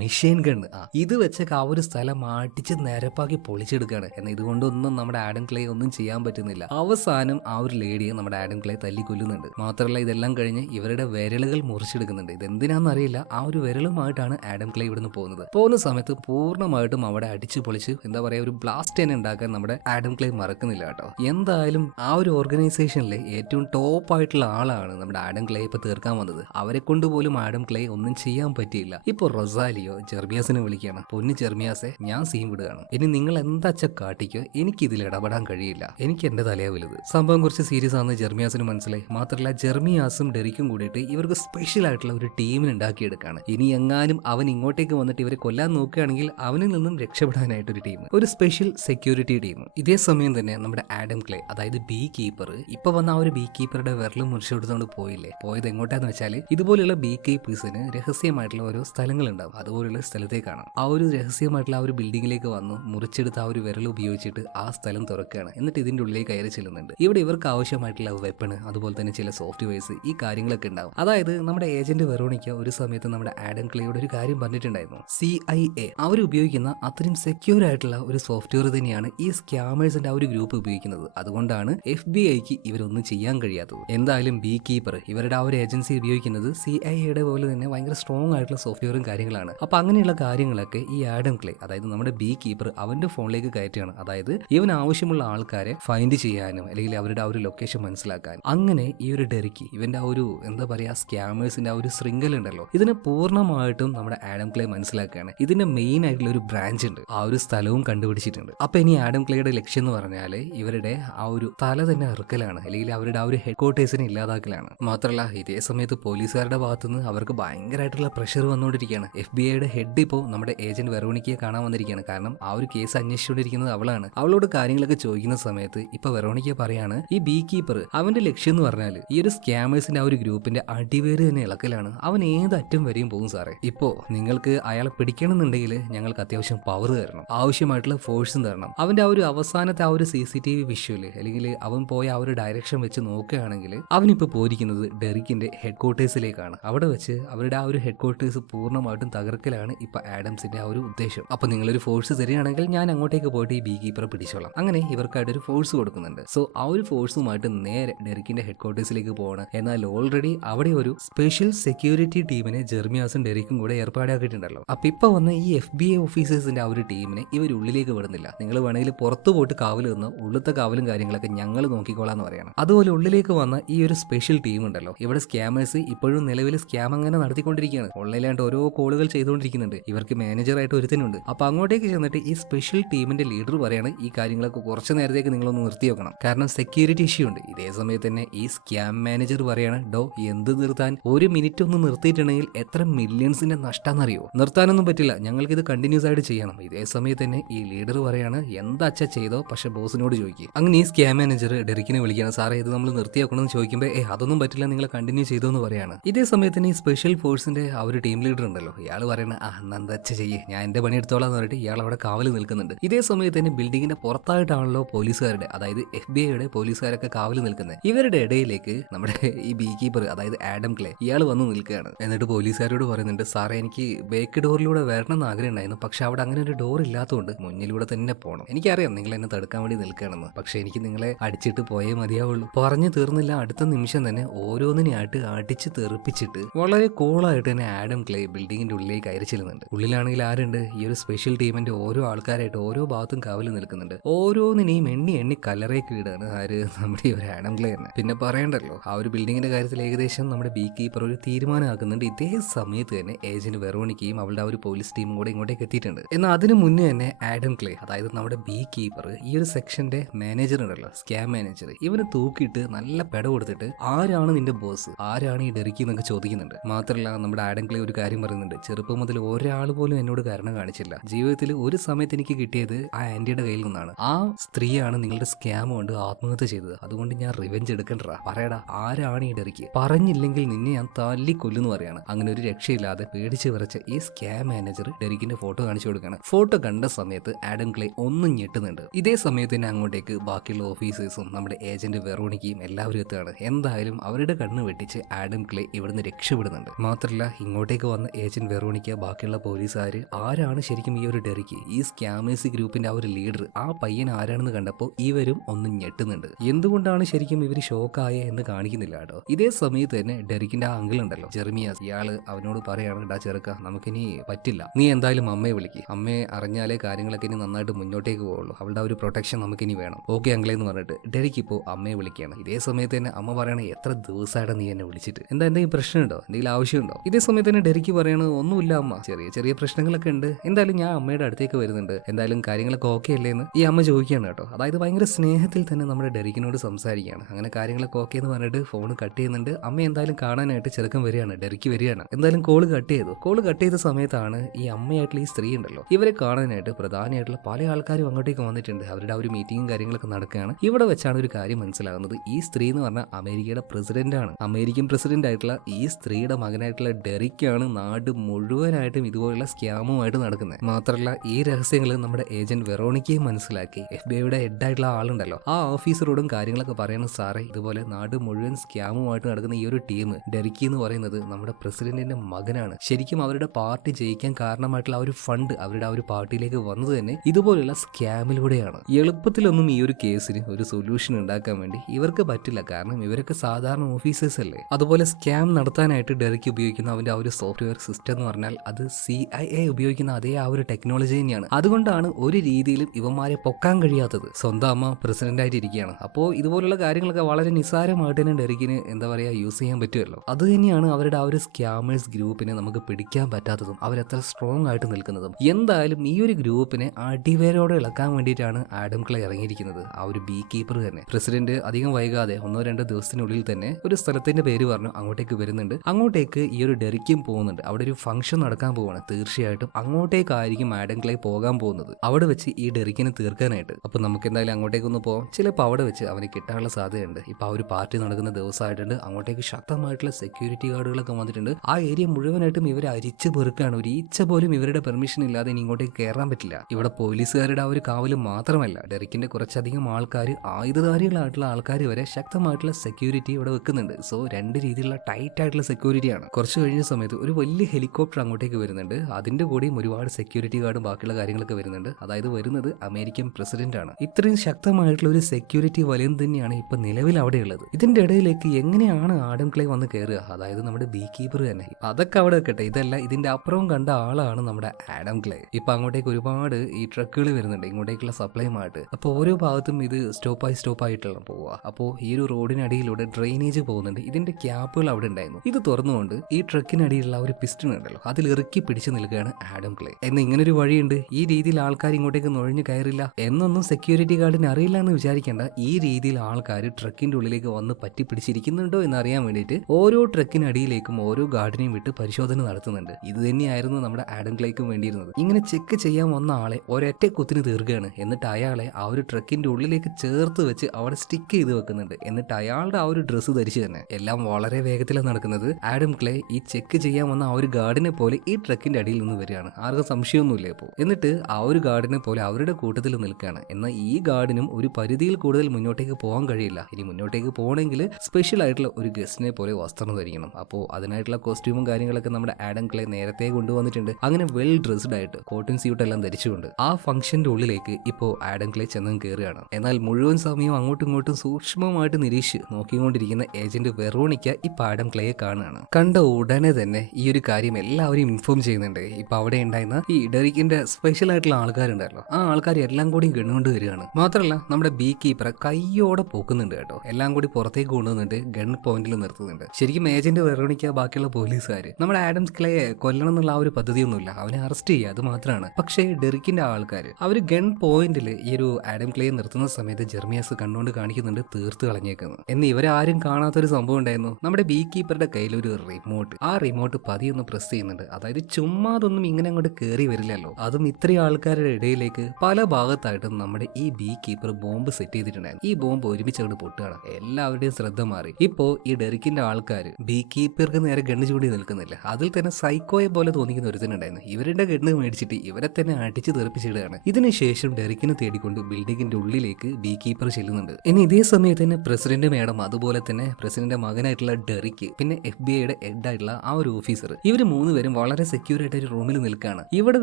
മിഷേൻ ഗണ്ണ്. ഇത് വെച്ചൊക്കെ ആ ഒരു സ്ഥലം അടിച്ച് നിരപ്പാക്കി പൊളിച്ചെടുക്കുകയാണ്. എന്നാൽ ഇതുകൊണ്ടൊന്നും നമ്മുടെ ആഡം ക്ലേ ഒന്നും ചെയ്യാൻ പറ്റുന്നില്ല. അവസാനം ആ ഒരു ലേഡിയെ നമ്മുടെ ആഡം ക്ലേ തല്ലി കൊല്ലുന്നുണ്ട്. മാത്രമല്ല ഇതെല്ലാം കഴിഞ്ഞ് ഇവരുടെ വിരലുകൾ മുറിച്ചെടുക്കുന്നുണ്ട്. ഇതെന്തിനാണെന്നറിയില്ല. ആ ഒരു വിരലുമായിട്ടാണ് ആഡം ക്ലേ ഇവിടുന്ന് പോകുന്ന സമയത്ത് പൂർണ്ണമായിട്ടും അവിടെ അടിച്ചു പൊളിച്ച് എന്താ പറയാ ഒരു ബ്ലാസ്റ്റ് തന്നെ ഉണ്ടാക്കാൻ നമ്മുടെ ആഡം ക്ലേ മറക്കുന്നില്ല കേട്ടോ. എന്തായാലും ആ ഒരു ഓർഗനൈസേഷനിലെ ഏറ്റവും ടോപ്പ് ആയിട്ടുള്ള ആളാണ് നമ്മുടെ ആഡം ക്ലേ ഇപ്പൊ തീർക്കാൻ വന്നത്. അവരെ കൊണ്ട് പോലും ആഡം ക്ലേ ഒന്നും ചെയ്യാൻ പറ്റിയില്ല. ഇപ്പൊ റൊസാലിയോ ജെർമിയാസിനെ വിളിക്കുകയാണ്. പൊന്നു ജെർമിയാസെ, ഞാൻ സീൻ വിടുകയാണ്. ഇനി നിങ്ങൾ എന്താച്ച കാട്ടിക്കോ, എനിക്ക് ഇതിൽ ഇടപെടാൻ കഴിയില്ല. എനിക്ക് എന്റെ തലയാ വലുത്. സംഭവം കുറച്ച് സീരിയസ് ആണെന്ന് ജെർമിയാസിന് മനസ്സിലായി. മാത്രമല്ല ജെർമിയാസും ഡെറിക്കും കൂടിയിട്ട് ഇവർക്ക് സ്പെഷ്യൽ ആയിട്ടുള്ള ഒരു ടീമിന് ഉണ്ടാക്കിയെടുക്കുകയാണ്. ഇനി എങ്ങാനും അവൻ ഇങ്ങോട്ടേക്ക് വന്നിട്ട് ഇവരെ കൊല്ലാൻ നോക്കുകയാണെങ്കിൽ അവനിൽ നിന്നും രക്ഷപ്പെടാനായിട്ടൊരു ടീം, ഒരു സ്പെഷ്യൽ സെക്യൂരിറ്റി ടീം. ഇതേ സമയം തന്നെ നമ്മുടെ ആഡം ക്ലേ, അതായത് ബീ കീപ്പർ, ഇപ്പൊ വന്ന ആ ഒരു ബീ കീപ്പറുടെ വിരലും മുറിച്ചെടുത്തോണ്ട് പോയില്ലേ. പോയത് എങ്ങോട്ടാന്ന് വെച്ചാൽ ഇതുപോലെയുള്ള ബീ കീപ്പേഴ്സിന് രഹസ്യമായിട്ടുള്ള ഓരോ സ്ഥലങ്ങളുണ്ടാവും. അതുപോലെയുള്ള സ്ഥലത്തേക്കാണ്. ആ ഒരു രഹസ്യമായിട്ടുള്ള ആ ഒരു ബിൽഡിങ്ങിലേക്ക് വന്നു മുറിച്ചെടുത്ത് ആ ഒരു വിരൽ ഉപയോഗിച്ചിട്ട് ആ സ്ഥലം തുറക്കുകയാണ്. എന്നിട്ട് ഇതിന്റെ ഉള്ളിലേക്ക് കയറി ചെല്ലുന്നുണ്ട്. ഇവിടെ ഇവർക്ക് ആവശ്യമായിട്ടുള്ള വെപ്പണ്, അതുപോലെ തന്നെ ചില സോഫ്റ്റ്വെയർസ്, ഈ കാര്യങ്ങളൊക്കെ ഉണ്ടാവും. അതായത് നമ്മുടെ ഏജന്റ് വെറോണിക്ക ഒരു സമയത്ത് നമ്മുടെ ആഡം ക്ലേയോട് ഒരു കാര്യം പറഞ്ഞിട്ടുണ്ടായിരുന്നു. CIA അവർ ഉപയോഗിക്കുന്ന അത്രയും സെക്യൂർ ആയിട്ടുള്ള ഒരു സോഫ്റ്റ്വെയർ തന്നെയാണ് ഈ സ്കാമേഴ്സിന്റെ ആ ഒരു ഗ്രൂപ്പ് ഉപയോഗിക്കുന്നത്. അതുകൊണ്ടാണ് FBI ഇവരൊന്നും ചെയ്യാൻ കഴിയാത്തത്. എന്തായാലും ബീ കീപ്പർ ഇവരുടെ ആ ഒരു ഏജൻസി ഉപയോഗിക്കുന്നത് CIA പോലെ തന്നെ ഭയങ്കര സ്ട്രോങ് ആയിട്ടുള്ള സോഫ്റ്റ്വെയറും കാര്യങ്ങളാണ്. അപ്പൊ അങ്ങനെയുള്ള കാര്യങ്ങളൊക്കെ ഈ ആഡം ക്ലേ, അതായത് നമ്മുടെ ബീ കീപ്പർ, അവന്റെ ഫോണിലേക്ക് കയറ്റുകയാണ്. അതായത് ഇവൻ ആവശ്യമുള്ള ആൾക്കാരെ ഫൈൻഡ് ചെയ്യാനും അല്ലെങ്കിൽ അവരുടെ ആ ഒരു ലൊക്കേഷൻ മനസ്സിലാക്കാനും. അങ്ങനെ ഈ ഒരു ഡെറിക്ക് ഇവന്റെ ആ ഒരു എന്താ പറയാ സ്കാമേഴ്സിന്റെ ആ ഒരു ശൃംഖല ഉണ്ടല്ലോ, ഇതിനെ പൂർണ്ണമായിട്ടും നമ്മുടെ ആഡം ക്ലേ മനസ്സിലാക്കുകയാണ്. ഇതിന്റെ മെയിൻ ആയിട്ടുള്ള ഒരു ബ്രാഞ്ച് ഉണ്ട്, ആ ഒരു സ്ഥലവും കണ്ടുപിടിച്ചിട്ടുണ്ട്. അപ്പൊ ഇനി ആഡം ക്ലേയുടെ ലക്ഷ്യം എന്ന് പറഞ്ഞാല് ഇവരുടെ ആ ഒരു തല തന്നെ ഇറക്കലാണ്, അല്ലെങ്കിൽ അവരുടെ ആ ഒരു ഹെഡ് ക്വാർട്ടേഴ്സിനെ ഇല്ലാതാക്കലാണ്. മാത്രമല്ല ഇതേ സമയത്ത് പോലീസുകാരുടെ ഭാഗത്തുനിന്ന് അവർക്ക് ഭയങ്കരമായിട്ടുള്ള പ്രഷർ വന്നുകൊണ്ടിരിക്കുകയാണ്. FBI ഹെഡ് ഇപ്പോൾ നമ്മുടെ ഏജന്റ് വെറോണിക്കയെ കാണാൻ വന്നിരിക്കുകയാണ്. കാരണം ആ ഒരു കേസ് അന്വേഷിച്ചുകൊണ്ടിരിക്കുന്നത് അവളാണ്. അവളോട് കാര്യങ്ങളൊക്കെ ചോദിക്കുന്ന സമയത്ത് ഇപ്പൊ വെറോണിക്ക പറയാണ്, ഈ ബീ കീപ്പർ അവന്റെ ലക്ഷ്യം എന്ന് പറഞ്ഞാൽ ഈ ഒരു സ്കാമേഴ്സിന്റെ ആ ഒരു ഗ്രൂപ്പിന്റെ അടിവേര് തന്നെ ഇളക്കലാണ്. അവൻ ഏത് അറ്റം വരെയും പോകും സാറേ. ഇപ്പോ നിങ്ങൾക്ക് അയാളെ പിടിക്കണമെന്നുണ്ടെങ്കിൽ ഞങ്ങൾക്ക് അത്യാവശ്യം പവർ തരണം, ആവശ്യമായിട്ടുള്ള ഫോഴ്സും തരണം. അവന്റെ ആ ഒരു അവസാനത്തെ ആ ഒരു CCTV വിഷ്വല് അല്ലെങ്കിൽ അവൻ പോയ ആ ഒരു ഡയറക്ഷൻ വെച്ച് നോക്കുകയാണെങ്കിൽ അവനിപ്പോ പോയിരിക്കുന്നത് ഡെറിക്കിന്റെ ഹെഡ് ക്വാർട്ടേഴ്സിലേക്കാണ്. അവിടെ വെച്ച് അവരുടെ ആ ഒരു ഹെഡ് ക്വാർട്ടേഴ്സ് പൂർണ്ണമായിട്ടും തകർക്കലാണ് ഇപ്പൊ ആഡംസിന്റെ ആ ഒരു ഉദ്ദേശം. അപ്പൊ നിങ്ങളൊരു ഫോഴ്സ് തരികയാണെങ്കിൽ ഞാൻ അങ്ങോട്ടേക്ക് പോയിട്ട് ഈ ബീ കീപ്പറെ പിടിച്ചോളാം. അങ്ങനെ ഇവർക്കായിട്ട് ഒരു ഫോഴ്സ് കൊടുക്കുന്നുണ്ട്. സോ ആ ഒരു ഫോഴ്സുമായിട്ട് നേരെ ഡെറിക്കിന്റെ ഹെഡ് ക്വാർട്ടേഴ്സിലേക്ക് പോകണം. എന്നാൽ ഓൾറെഡി അവിടെ ഒരു സ്പെഷ്യൽ സെക്യൂരിറ്റി ടീമിനെ ജെർമിയാസും ഡെറിക്കും കൂടെ ഏർപ്പാടാക്കിയിട്ടുണ്ടല്ലോ. അപ്പൊ ഇപ്പൊ വന്ന ഈ FBI ഓഫീസേഴ്സിന്റെ ആ ഒരു ടീമിനെ ഇവർ ഉള്ളിലേക്ക് വിടുന്നില്ല. നിങ്ങൾ വേണമെങ്കിൽ പുറത്തു പോയിട്ട് കാവൽ നിന്ന് ഉള്ളിലത്തെ കാവലും കാര്യങ്ങളൊക്കെ ഞങ്ങൾ നോക്കിക്കോളാന്ന് പറയണം. അതുപോലെ ഉള്ളിലേക്ക് വന്ന ഈ ഒരു സ്പെഷ്യൽ ടീം ഉണ്ടല്ലോ, ഇവിടെ സ്കാമേഴ്സ് ഇപ്പോഴും നിലവിൽ സ്കാം അങ്ങനെ നടത്തിക്കൊണ്ടിരിക്കുകയാണ്. ഓൺലൈനായിട്ട് ഓരോ കോളുകൾ ചെയ്തുകൊണ്ടിരിക്കുന്നുണ്ട്. ഇവർക്ക് മാനേജറായിട്ട് ഒരുത്തനുണ്ട്. അപ്പൊ അങ്ങോട്ടേക്ക് ചെന്നിട്ട് ഈ സ്പെഷ്യൽ ടീമിന്റെ ലീഡർ പറയാണ്, ഈ കാര്യങ്ങളൊക്കെ കുറച്ച് നേരത്തേക്ക് നിങ്ങളൊന്ന് നിർത്തി വെക്കണം, കാരണം സെക്യൂരിറ്റി ഇഷ്യൂ ഉണ്ട്. ഇതേ സമയത്ത് തന്നെ ഈ സ്കാം മാനേജർ പറയാണ്, ഡോ എന്ത് നിർത്താൻ, ഒരു മിനിറ്റ് ഒന്ന് നിർത്തിയിട്ടുണ്ടെങ്കിൽ എത്ര മില്യൺസിന്റെ നഷ്ടാന്നറിയോ, നിർത്താനൊന്നും പറ്റില്ല, ഞങ്ങൾക്ക് ഇത് കണ്ടിന്യൂസ് ആയിട്ട് ചെയ്യണം. ഇതേ സമയത്ത് തന്നെ ഈ ലീഡർ പറയാണ്, എന്താ അച്ഛ ചെയ്തോ, പക്ഷെ ബോസിനോട് ചോദിക്കും. അങ്ങനെ ഈ സ്കാം മാനേജർ ഡെറിക്കിനെ വിളിക്കുകയാണ്, സാറേ ഇത് നമ്മൾ നിർത്തിയാക്കണമെന്ന് ചോദിക്കുമ്പോൾ അതൊന്നും പറ്റില്ല, നിങ്ങൾ കണ്ടിന്യൂ ചെയ്തോ എന്ന് പറയാണ്. ഇതേ സമയത്ത് തന്നെ ഈ സ്പെഷ്യൽ ഫോഴ്സിന്റെ ആ ഒരു ടീം ലീഡർ ഉണ്ടല്ലോ, ഇയാൾ പറയുന്നത് എന്താ ചെയ്യേ, ഞാൻ എന്റെ പണി എടുത്തോളാം എന്ന് പറഞ്ഞിട്ട് ഇയാൾ അവിടെ കാവൽ നിൽക്കുന്നുണ്ട്. ഇതേ സമയത്ത് തന്നെ ബിൽഡിങ്ങിന്റെ പുറത്തായിട്ടാണല്ലോ പോലീസുകാരുടെ, അതായത് FBI പോലീസുകാരൊക്കെ കാവൽ നിൽക്കുന്നത്. ഇവരുടെ ഇടയിലേക്ക് നമ്മുടെ ഈ ബീ കീപ്പർ, അതായത് ആഡം ക്ലേ, ഇയാൾ വന്ന് നിൽക്കുകയാണ്. എന്നിട്ട് പോലീസുകാരോട് പറയുന്നുണ്ട്, സാറേ എനിക്ക് ബേക്ക് ഡോറിലൂടെ വരണം എന്ന് ആഗ്രഹം ഉണ്ടായിരുന്നു, പക്ഷെ അവിടെ അങ്ങനെ ഒരു ഡോർ ഇല്ലാത്തതുകൊണ്ട് മുന്നിലൂടെ തന്നെ പോകണം. എനിക്കറിയാം നിങ്ങൾ എന്നെ തടുക്കാൻ വേണ്ടി നിൽക്കുകയാണെന്ന്, പക്ഷെ എനിക്ക് നിങ്ങളെ അടിച്ചിട്ട് പോയേ മതിയാവുള്ളൂ. പറഞ്ഞു തീർന്നില്ല, അടുത്ത നിമിഷം തന്നെ ഓരോന്നിനെയായിട്ട് അടിച്ച് തെറിപ്പിച്ചിട്ട് വളരെ കൂളായിട്ട് തന്നെ ആഡം ക്ലേ ബിൽഡിങ്ങിന്റെ ഉള്ളിലേക്ക് കയറി ചെല്ലുന്നുണ്ട്. ഉള്ളിലാണെങ്കിൽ ആരുണ്ട്, ഈ ഒരു സ്പെഷ്യൽ ടീമിന്റെ ഓരോ ആൾക്കാരായിട്ട് ഓരോ ഭാഗത്തും കാവൽ നിൽക്കുന്നുണ്ട്. ഓരോന്നിനെയും എണ്ണി എണ്ണി കല്ലറേക്ക് ഇടാണ് ആര്, നമ്മുടെ ഈ ഒരു ആഡം ക്ലേ തന്നെ. പിന്നെ പറയണ്ടല്ലോ, ആ ഒരു ബിൽഡിങ്ങിന്റെ കാര്യത്തിൽ ഏകദേശം നമ്മുടെ ബീ കീപ്പർ ഒരു തീരുമാനമാക്കുന്നുണ്ട്. ഇതേ സമയത്ത് തന്നെ ഏജന്റ് വെറോണിക്കയും അവളുടെ ആ ഒരു പോലീസ് ടീമും കൂടെ ഇങ്ങോട്ടേക്ക് എത്തിയിട്ടുണ്ട്. എന്നാൽ അതിനു മുന്നേ തന്നെ ആഡം ക്ലേ, അതായത് നമ്മുടെ ബീ കീപ്പർ, ഈ ഒരു സെക്ഷന്റെ മാനേജർ ഉണ്ടല്ലോ, സ്കാം മാനേജർ, ഇവന് തൂക്കിയിട്ട് നല്ല പെട കൊടുത്തിട്ട് ആരാണ് നിന്റെ ബോസ്, ആരാണ് ഈ ഡെറിക്കി എന്നൊക്കെ ചോദിക്കുന്നുണ്ട്. മാത്രമല്ല നമ്മുടെ ആഡം ക്ലേ ഒരു കാര്യം പറയുന്നുണ്ട്, ചെറുപ്പം മുതൽ ഒരാൾ പോലും എന്നോട് കാരണം കാണിച്ചില്ല. ജീവിതത്തിൽ ഒരു സമയത്ത് എനിക്ക് കിട്ടിയത് ആ ആന്റിയുടെ കയ്യിൽ നിന്നാണ്. ആ സ്ത്രീയാണ് നിങ്ങളുടെ സ്കാം കൊണ്ട് ആത്മഹത്യ ചെയ്തത്. അതുകൊണ്ട് ഞാൻ റിവെഞ്ച് എടുക്കണ്ടാ. പറയടാ, ആരാണ് ഈ ഡെറിക്കി? പറഞ്ഞില്ലെങ്കിൽ നിന്നെ ഞാൻ തല്ലിക്കൊല്ലുന്നു പറയാണ്. അങ്ങനെ ഒരു രക്ഷയില്ലാതെ പേടിച്ച് വിറച്ച ഈ സ്കാം മാനേജർ ഡെറിക്കിന്റെ ഫോട്ടോ കാണിച്ചു കൊടുക്കുകയാണ്. ഫോട്ടോ കണ്ട സമയത്ത് ആഡം ക്ലേ ഒന്നും ഞെട്ടുന്നുണ്ട്. ഇതേ സമയത്ത് തന്നെ അങ്ങോട്ടേക്ക് ബാക്കിയുള്ള ഓഫീസേഴ്സും നമ്മുടെ ഏജന്റ് വെറോണിക്കയും എല്ലാവരും എത്തുകയാണ്. എന്തായാലും അവരുടെ കണ്ണ് വെട്ടിച്ച് ആഡം ക്ലേ ഇവിടുന്ന് രക്ഷപ്പെടുന്നുണ്ട്. മാത്രമല്ല ഇങ്ങോട്ടേക്ക് വന്ന ഏജന്റ് വെറോണിക്ക, ബാക്കിയുള്ള പോലീസുകാർ ആരാണ് ശരിക്കും ഈ ഒരു ഡെറിക്കി, ഈ സ്കാമേഴ്സ് ഗ്രൂപ്പിന്റെ ആ ഒരു ലീഡർ, ആ പയ്യൻ ആരാണെന്ന് കണ്ടപ്പോൾ ഇവരും ഒന്നും ഞെട്ടുന്നുണ്ട്. എന്തുകൊണ്ടാണ് ശരിക്കും ഇവർ ഷോക്കായ എന്ന് കാണിക്കുന്നില്ല കേട്ടോ. ഇതേ സമയത്ത് തന്നെ ഡെറിക്കിന്റെ ആ അങ്കിൾ ഉണ്ടല്ലോ, ജെർമിയാസ്, ഇയാള് അവനോട് പറയാണ്, ഡാ ചെറുക്ക, നമുക്കിനി പറ്റില്ല, നീ എന്തായാലും അമ്മയെ വിളിക്ക്, അമ്മയെ അറിഞ്ഞാലേ കാര്യങ്ങളൊക്കെ ഇനി നന്നായിട്ട് മുന്നോട്ടേക്ക് പോകുള്ളൂ, അവളുടെ ഒരു പ്രൊട്ടക്ഷൻ നമുക്കിനി വേണം. ഓക്കെ അങ്കിളെ എന്ന് പറഞ്ഞിട്ട് ഡെറിക്ക് ഇപ്പോൾ അമ്മയെ വിളിക്കുകയാണ്. ഇതേ സമയത്ത് തന്നെ അമ്മ പറയണ, എത്ര ദിവസമായിട്ട് നീ എന്നെ വിളിച്ചിട്ട്, എന്തെങ്കിലും പ്രശ്നമുണ്ടോ, എന്തെങ്കിലും ആവശ്യമുണ്ടോ? ഇതേ സമയത്ത് തന്നെ ഡെറിക്ക് പറയണ, ഒന്നുമില്ല അമ്മ, ചെറിയ ചെറിയ പ്രശ്നങ്ങളൊക്കെ ഉണ്ട്, എന്തായാലും ഞാൻ അമ്മയുടെ അടുത്തേക്ക് വരുന്നുണ്ട്, എന്തായാലും കാര്യങ്ങളൊക്കെ ഓക്കെ അല്ലേ എന്ന് ഈ അമ്മ ചോദിക്കുകയാണ് കേട്ടോ. അതായത് ഭയങ്കര സ്നേഹത്തിൽ തന്നെ നമ്മുടെ ഡെറിക്കിനോട് സംസാരിക്കുകയാണ്. അങ്ങനെ കാര്യങ്ങളൊക്കെ ഓക്കെ എന്ന് പറഞ്ഞിട്ട് ഫോൺ കട്ട് ചെയ്യുന്നുണ്ട്. അമ്മ എന്തായാലും കാണാനായിട്ട് ചെറുക്കം വരികയാണ്, ഡെറിക്ക് വരികയാണ്. എന്തായാലും കോള് കട്ട് ചെയ്തു. കോള് കട്ട് ചെയ്ത സമയത്താണ് ഈ അമ്മയായിട്ടുള്ള ഈ സ്ത്രീ ഉണ്ടല്ലോ, ഇവരെ കാണാനായിട്ട് പ്രധാനമായിട്ടുള്ള പല ആൾക്കാരും അങ്ങോട്ടേക്ക് വന്നിട്ടുണ്ട്. അവരുടെ ആ ഒരു മീറ്റിംഗും കാര്യങ്ങളൊക്കെ നടക്കുകയാണ്. ഇവിടെ വെച്ചാണ് ഒരു കാര്യം മനസ്സിലാകുന്നത്, ഈ സ്ത്രീ എന്ന് പറഞ്ഞാൽ അമേരിക്കയുടെ പ്രസിഡന്റ് ആണ്. അമേരിക്കൻ പ്രസിഡന്റ് ആയിട്ടുള്ള ഈ സ്ത്രീയുടെ മകനായിട്ടുള്ള ഡെറിക്കാണ് നാട് മുഴുവനായിട്ടും ഇതുപോലുള്ള സ്കാമുമായിട്ട് നടക്കുന്നത്. മാത്രമല്ല ഈ രഹസ്യങ്ങൾ നമ്മുടെ ഏജന്റ് വെറോണിക്കയും മനസ്സിലാക്കി FBI ഹെഡായിട്ടുള്ള ആളുണ്ടല്ലോ, ആ ഓഫീസറോടും കാര്യങ്ങളൊക്കെ പറയണം, സാറേ ഇതുപോലെ നാട് മുഴുവൻ സ്കാമുമായിട്ട് നടക്കുന്ന ഈ ഒരു ടീം ഡെറിക്കി എന്ന് പറയുന്നത് നമ്മുടെ പ്രസിഡന്റിന്റെ മകനാണ്. ശരിക്കും അവരുടെ പാർട്ടി ജയിക്കാൻ കാരണമായിട്ടുള്ള ആ ഒരു ഫണ്ട് അവരുടെ ആ ഒരു പാർട്ടിയിലേക്ക് വന്നത് തന്നെ ഇതുപോലുള്ള സ്കാമിലൂടെയാണ്. എളുപ്പത്തിലൊന്നും ഈ ഒരു കേസിന് ഒരു സൊല്യൂഷൻ ഉണ്ടാക്കാൻ വേണ്ടി ഇവർക്ക് പറ്റില്ല, കാരണം ഇവരൊക്കെ സാധാരണ ഓഫീസേഴ്സ് അല്ലേ. അതുപോലെ സ്കാം നടത്താനായിട്ട് ഡെറിക്ക് ഉപയോഗിക്കുന്ന അവന്റെ ആ ഒരു സോഫ്റ്റ്വെയർ സിസ്റ്റം എന്ന് പറഞ്ഞാൽ അത് CIA ഉപയോഗിക്കുന്ന അതേ ആ ഒരു ടെക്നോളജി തന്നെയാണ്. അതുകൊണ്ടാണ് ഒരു രീതിയിലും ഇവന്മാരെ പൊക്കാൻ കഴിയാത്തത്. സ്വന്തം അമ്മ പ്രസിഡന്റ് ആയിട്ട് ഇരിക്കുകയാണ്. അപ്പോൾ ഇതുപോലുള്ള കാര്യങ്ങളൊക്കെ വളരെ നിസ്സാരമായിട്ട് തന്നെ ഡെറിക്കിന് എന്താ പറയാ യൂസ് ചെയ്യാൻ പറ്റുമല്ലോ. അത് തന്നെയാണ് അവരുടെ ആ ഒരു സ്കാമേഴ്സ് ഗ്രൂപ്പിനെ നമുക്ക് പിടിക്കാൻ പറ്റാത്തതും അവരെത്ര സ്ട്രോങ് ആയിട്ട് നിൽക്കുന്നതും. എന്തായാലും ഈ ഒരു ഗ്രൂപ്പിനെ അടിവേരോടെ ഇളക്കാൻ വേണ്ടിയിട്ടാണ് ആഡം ക്ലേ ഇറങ്ങിയിരിക്കുന്നത്, ആ ഒരു ബീ കീപ്പർ തന്നെ. പ്രസിഡന്റ് അധികം വൈകാതെ 1-2 ദിവസത്തിനുള്ളിൽ തന്നെ ഒരു സ്ഥലത്തിന്റെ പേര് പറഞ്ഞു അങ്ങോട്ടേക്ക് വരുന്നുണ്ട്. അങ്ങോട്ടേക്ക് ഈ ഒരു ഡെറിക്കും പോകുന്നുണ്ട്. അവിടെ ഒരു ഫംഗ്ഷൻ നടക്കാൻ പോവാണ്. തീർച്ചയായിട്ടും അങ്ങോട്ടേക്കായിരിക്കും ആഡം ക്ലേ പോകാൻ പോകുന്നത്, അവിടെ വെച്ച് ഈ ഡെറിക്കിനെ തീർക്കാനായിട്ട്. അപ്പൊ നമുക്ക് എന്തായാലും അങ്ങോട്ടേക്കൊന്ന് പോകാം. ചിലപ്പോൾ അവിടെ വെച്ച് അവന് കിട്ടാനുള്ള സാധ്യതയുണ്ട്. ഇപ്പൊ ആ ഒരു പാർട്ടി നടക്കുന്ന ദിവസമായിട്ടുണ്ട്. അങ്ങോട്ടേക്ക് ശക്തമായിട്ടുള്ള സെക്യൂരിറ്റി ഗാർഡുകളൊക്കെ വന്നിട്ടുണ്ട്. ആ ഏരിയ മുഴുവനായിട്ടും ഇവർ അരിച്ചു പെറുക്കാണ്. ഒരു ഈച്ച പോലും ഇവരുടെ പെർമിഷൻ ഇല്ലാതെ ഇനി ഇങ്ങോട്ടേക്ക് കയറാൻ പറ്റില്ല. ഇവിടെ പോലീസുകാരുടെ ആ ഒരു കാവലും മാത്രമല്ല, ഡെറിക്കിന്റെ കുറച്ചധികം ആൾക്കാർ, ആയുധധാരികളായിട്ടുള്ള ആൾക്കാർ വരെ ശക്തമായിട്ടുള്ള സെക്യൂരിറ്റി ഇവിടെ വെക്കുന്നുണ്ട്. സോ 2 രീതിയിലുള്ള ടൈറ്റ് ആയിട്ടുള്ള സെക്യൂരിറ്റിയാണ്. കുറച്ച് കഴിഞ്ഞ സമയത്ത് ഒരു വലിയ ഹെലികോപ്റ്റർ അങ്ങോട്ടേക്ക് വരുന്നുണ്ട്. അതിന്റെ കൂടെയും ഒരുപാട് സെക്യൂരിറ്റി ഗാർഡും ബാക്കിയുള്ള കാര്യങ്ങളൊക്കെ വരുന്നുണ്ട്. അതായത് വരുന്നത് അമേരിക്കൻ പ്രസിഡന്റ് ആണ്. ഇത്രയും ശക്തമായിട്ടുള്ള ഒരു സെക്യൂരിറ്റി വലയം തന്നെയാണ് ഇപ്പൊ നിലവിൽ അവിടെ ഉള്ളത്. ഇതിന്റെ ഇടയിലേക്ക് എങ്ങനെയാണ് ആഡം ക്ലേ വന്ന് കയറുക? അതായത് നമ്മുടെ ബീ കീപ്പർ തന്നെ. അതൊക്കെ അവിടെ വെക്കട്ടെ, ഇതല്ല, ഇതിന്റെ അപ്പുറവും കണ്ട ആളാണ് നമ്മുടെ ആഡം ക്ലേ. ഇപ്പൊ അങ്ങോട്ടേക്ക് ഒരുപാട് ഈ ട്രക്കുകൾ വരുന്നുണ്ട് ഇങ്ങോട്ടേക്കുള്ള സപ്ലൈയുമായിട്ട്. അപ്പോൾ ഓരോ ഭാഗത്തും ഇത് സ്റ്റോപ്പായിട്ടുള്ള പോവുക. അപ്പോൾ ഈ ഒരു റോഡിനടിയിലൂടെ ഡ്രെയിനേജ് പോകുന്നുണ്ട്. ഇതിന്റെ ക്യാപ്പുകൾ അവിടെ ഉണ്ടായിരുന്നു. ഇത് തുറന്നുകൊണ്ട് ഈ ട്രക്കിനടിയിലുള്ള ഒരു പിസ്റ്റൺ ഉണ്ടല്ലോ, അതിൽ ഇറുക്കി പിടിച്ചു നിൽക്കുകയാണ് ആഡം ക്ലേ. എന്ന് ഇങ്ങനൊരു വഴിയുണ്ട്, ഈ രീതിയിൽ ആൾക്കാർ ഇങ്ങോട്ടേക്ക് നുഴഞ്ഞു കയറില്ല എന്നൊന്നും സെക്യൂരിറ്റി ഗാർഡിന് അറിയില്ല എന്ന് വിചാരിക്കേണ്ട. ഈ രീതിയിൽ ആൾക്കാർ ട്രക്കിന്റെ ഉള്ളിലേക്ക് വന്ന് പറ്റിപ്പിടിച്ചിരിക്കുന്നുണ്ടോ എന്ന് അറിയാൻ വേണ്ടിയിട്ട് ഓരോ ട്രക്കിനടിയിലേക്കും ഓരോ ഗാർഡിനെയും വിട്ട് പരിശോധന നടത്തുന്നുണ്ട്. ഇത് തന്നെയായിരുന്നു നമ്മുടെ ആഡം ക്ലേക്കും വേണ്ടിയിരുന്നത്. ഇങ്ങനെ ചെക്ക് ചെയ്യാൻ വന്ന ആളെ ഒരൊറ്റ കുത്തിന് തീർക്കുകയാണ്. എന്നിട്ട് അയാളെ ആ ഒരു ട്രക്കിന്റെ ഉള്ളിലേക്ക് ചേർത്ത് വെച്ച് അവിടെ സ്റ്റിക്ക് ചെയ്ത് വെക്കുന്നുണ്ട്. എന്നിട്ട് അയാളുടെ ആ ഒരു ഡ്രസ്സ് ധരിച്ച് തന്നെ. എല്ലാം വളരെ വേഗത്തിലാണ് നടക്കുന്നത്. ആഡം ക്ലേ ഈ ചെക്ക് ചെയ്യാൻ വന്ന ആ ഒരു ഗാർഡ് ഗാർഡിനെ പോലെ ഈ ട്രക്കിന്റെ അടിയിൽ നിന്ന് വരികയാണ്. ആർക്കും സംശയമൊന്നുമില്ല ഇപ്പോൾ. എന്നിട്ട് ആ ഒരു ഗാർഡിനെ പോലെ അവരുടെ കൂട്ടത്തിൽ നിൽക്കുകയാണ്. എന്നാൽ ഈ ഗാർഡിനും ഒരു പരിധിയിൽ കൂടുതൽ മുന്നോട്ടേക്ക് പോകാൻ കഴിയില്ല. ഇനി മുന്നോട്ടേക്ക് പോകണമെങ്കിൽ സ്പെഷ്യൽ ആയിട്ടുള്ള ഒരു ഗസ്റ്റിനെ പോലെ വസ്ത്രം ധരിക്കണം. അപ്പോൾ അതിനായിട്ടുള്ള കോസ്റ്റ്യൂമും കാര്യങ്ങളൊക്കെ നമ്മുടെ ആഡം ക്ലേ നേരത്തെ കൊണ്ടുവന്നിട്ടുണ്ട്. അങ്ങനെ വെൽ ഡ്രസ്ഡ് ആയിട്ട് കോട്ടൺ സ്യൂട്ട് എല്ലാം ധരിച്ചുകൊണ്ട് ആ ഫംഗ്ഷന്റെ ഉള്ളിലേക്ക് ഇപ്പോൾ ആഡം ക്ലേ ചെന്ന് കയറുകയാണ്. എന്നാൽ മുഴുവൻ സമയം അങ്ങോട്ടും ഇങ്ങോട്ടും സൂക്ഷ്മമായിട്ട് നിരീക്ഷിച്ച് നോക്കിക്കൊണ്ടിരിക്കുന്ന ഏജന്റ് വെറോണിക്ക ഇപ്പൊ ആഡം ക്ലേയെ കാണുകയാണ്. കണ്ട ഉടനെ തന്നെ ഈ ഒരു കാര്യം എല്ലാവരെയും ഇൻഫോം ചെയ്യുന്നുണ്ട്. ഇപ്പൊ അവിടെ ഉണ്ടായിരുന്ന ഈ ഡെറിക്കിന്റെ സ്പെഷ്യൽ ആയിട്ടുള്ള ആൾക്കാരുണ്ടല്ലോ, ആ ആൾക്കാർ എല്ലാം കൂടി ഗണ്ണുകൊണ്ട് വരികയാണ്. മാത്രമല്ല നമ്മുടെ ബീ കീപ്പറെ കയ്യോടെ പോക്കുന്നുണ്ട് കേട്ടോ. എല്ലാം കൂടി പുറത്തേക്ക് കൊണ്ടുവന്നിട്ട് ഗൺ പോയിന്റിൽ നിർത്തുന്നുണ്ട്. ശരിക്കും ഏജന്റ് വെറോണിക്ക ബാക്കിയുള്ള പോലീസുകാർ നമ്മുടെ ആഡം ക്ലേയെ കൊല്ലണം എന്നുള്ള ആ ഒരു പദ്ധതിയൊന്നുമില്ല, അവനെ അറസ്റ്റ് ചെയ്യുക അത് മാത്രമാണ്. പക്ഷേ ഡെറിക്കിന്റെ ആൾക്കാർ അവർ ഗൺ പോയിന്റിൽ ഈ ഒരു ആഡം ക്ലേയെ നിർത്തുന്ന സമയത്ത് ജെർമിയാസ് കണ്ണുകൊണ്ട് കാണിക്കുന്നുണ്ട് തീർത്ത് കളഞ്ഞേക്കുന്നത്. എന്ന് ഇവരാരും കാണാത്തൊരു സംഭവം ഉണ്ടായിരുന്നു. നമ്മുടെ ബീ കീപ്പറുടെ കയ്യിൽ ഒരു റിമോട്ട്, ആ റിമോട്ട് പതിയൊന്ന് പ്രസ് ചെയ്യുന്നുണ്ട്. അതായത് ചുമ്മാ അതൊന്നും ഇങ്ങനെ അങ്ങോട്ട് കയറി വരില്ലല്ലോ. അതും ഇത്രയും ആൾക്കാരുടെ ഇടയിലേക്ക് പല ഭാഗത്തായിട്ടും നമ്മുടെ ഈ ബീ കീപ്പർ ബോംബ് സെറ്റ് ചെയ്തിട്ടുണ്ടായിരുന്നു. ഈ ബോംബ് ഒരുമിച്ച് അങ്ങോട്ട് പൊട്ടുകയാണ്. എല്ലാവരുടെയും ശ്രദ്ധ മാറി. ഇപ്പോ ഈ ഡെറിക്കിന്റെ ആൾക്കാർ ബീ കീപ്പർക്ക് നേരെ ഗണ്ണ് ചൂടി നിൽക്കുന്നില്ല. അതിൽ തന്നെ സൈക്കോയെ പോലെ തോന്നിക്കുന്ന ഒരുത്തനുണ്ടായിരുന്നു. ഇവരുടെ ഗണ്ണ് മേടിച്ചിട്ട് ഇവരെ തന്നെ അടിച്ച് തെറിപ്പിച്ചിടുകയാണ്. ഇതിനുശേഷം ഡെറിക്കിനെ തേടിക്കൊണ്ട് ബിൽഡിങ്ങിന്റെ ഉള്ളിലേക്ക് ബീ കീപ്പർ ചെല്ലുന്നുണ്ട്. ഇനി ഇതേ സമയത്ത് തന്നെ പ്രസിഡന്റ് മേഡം, അതുപോലെ തന്നെ പ്രസിഡന്റിന്റെ മകനായിട്ടുള്ള ഡെറിക്ക്, പിന്നെ FBI ഹെഡ് ആയിട്ടുള്ള ആ ഒരു ഓഫീസർ, ഇവർ മൂന്നുപേരും വളരെ സെക്യൂർ ആയിട്ട് ഒരു റൂമിൽ നിൽക്കുകയാണ്. ഇവിടെ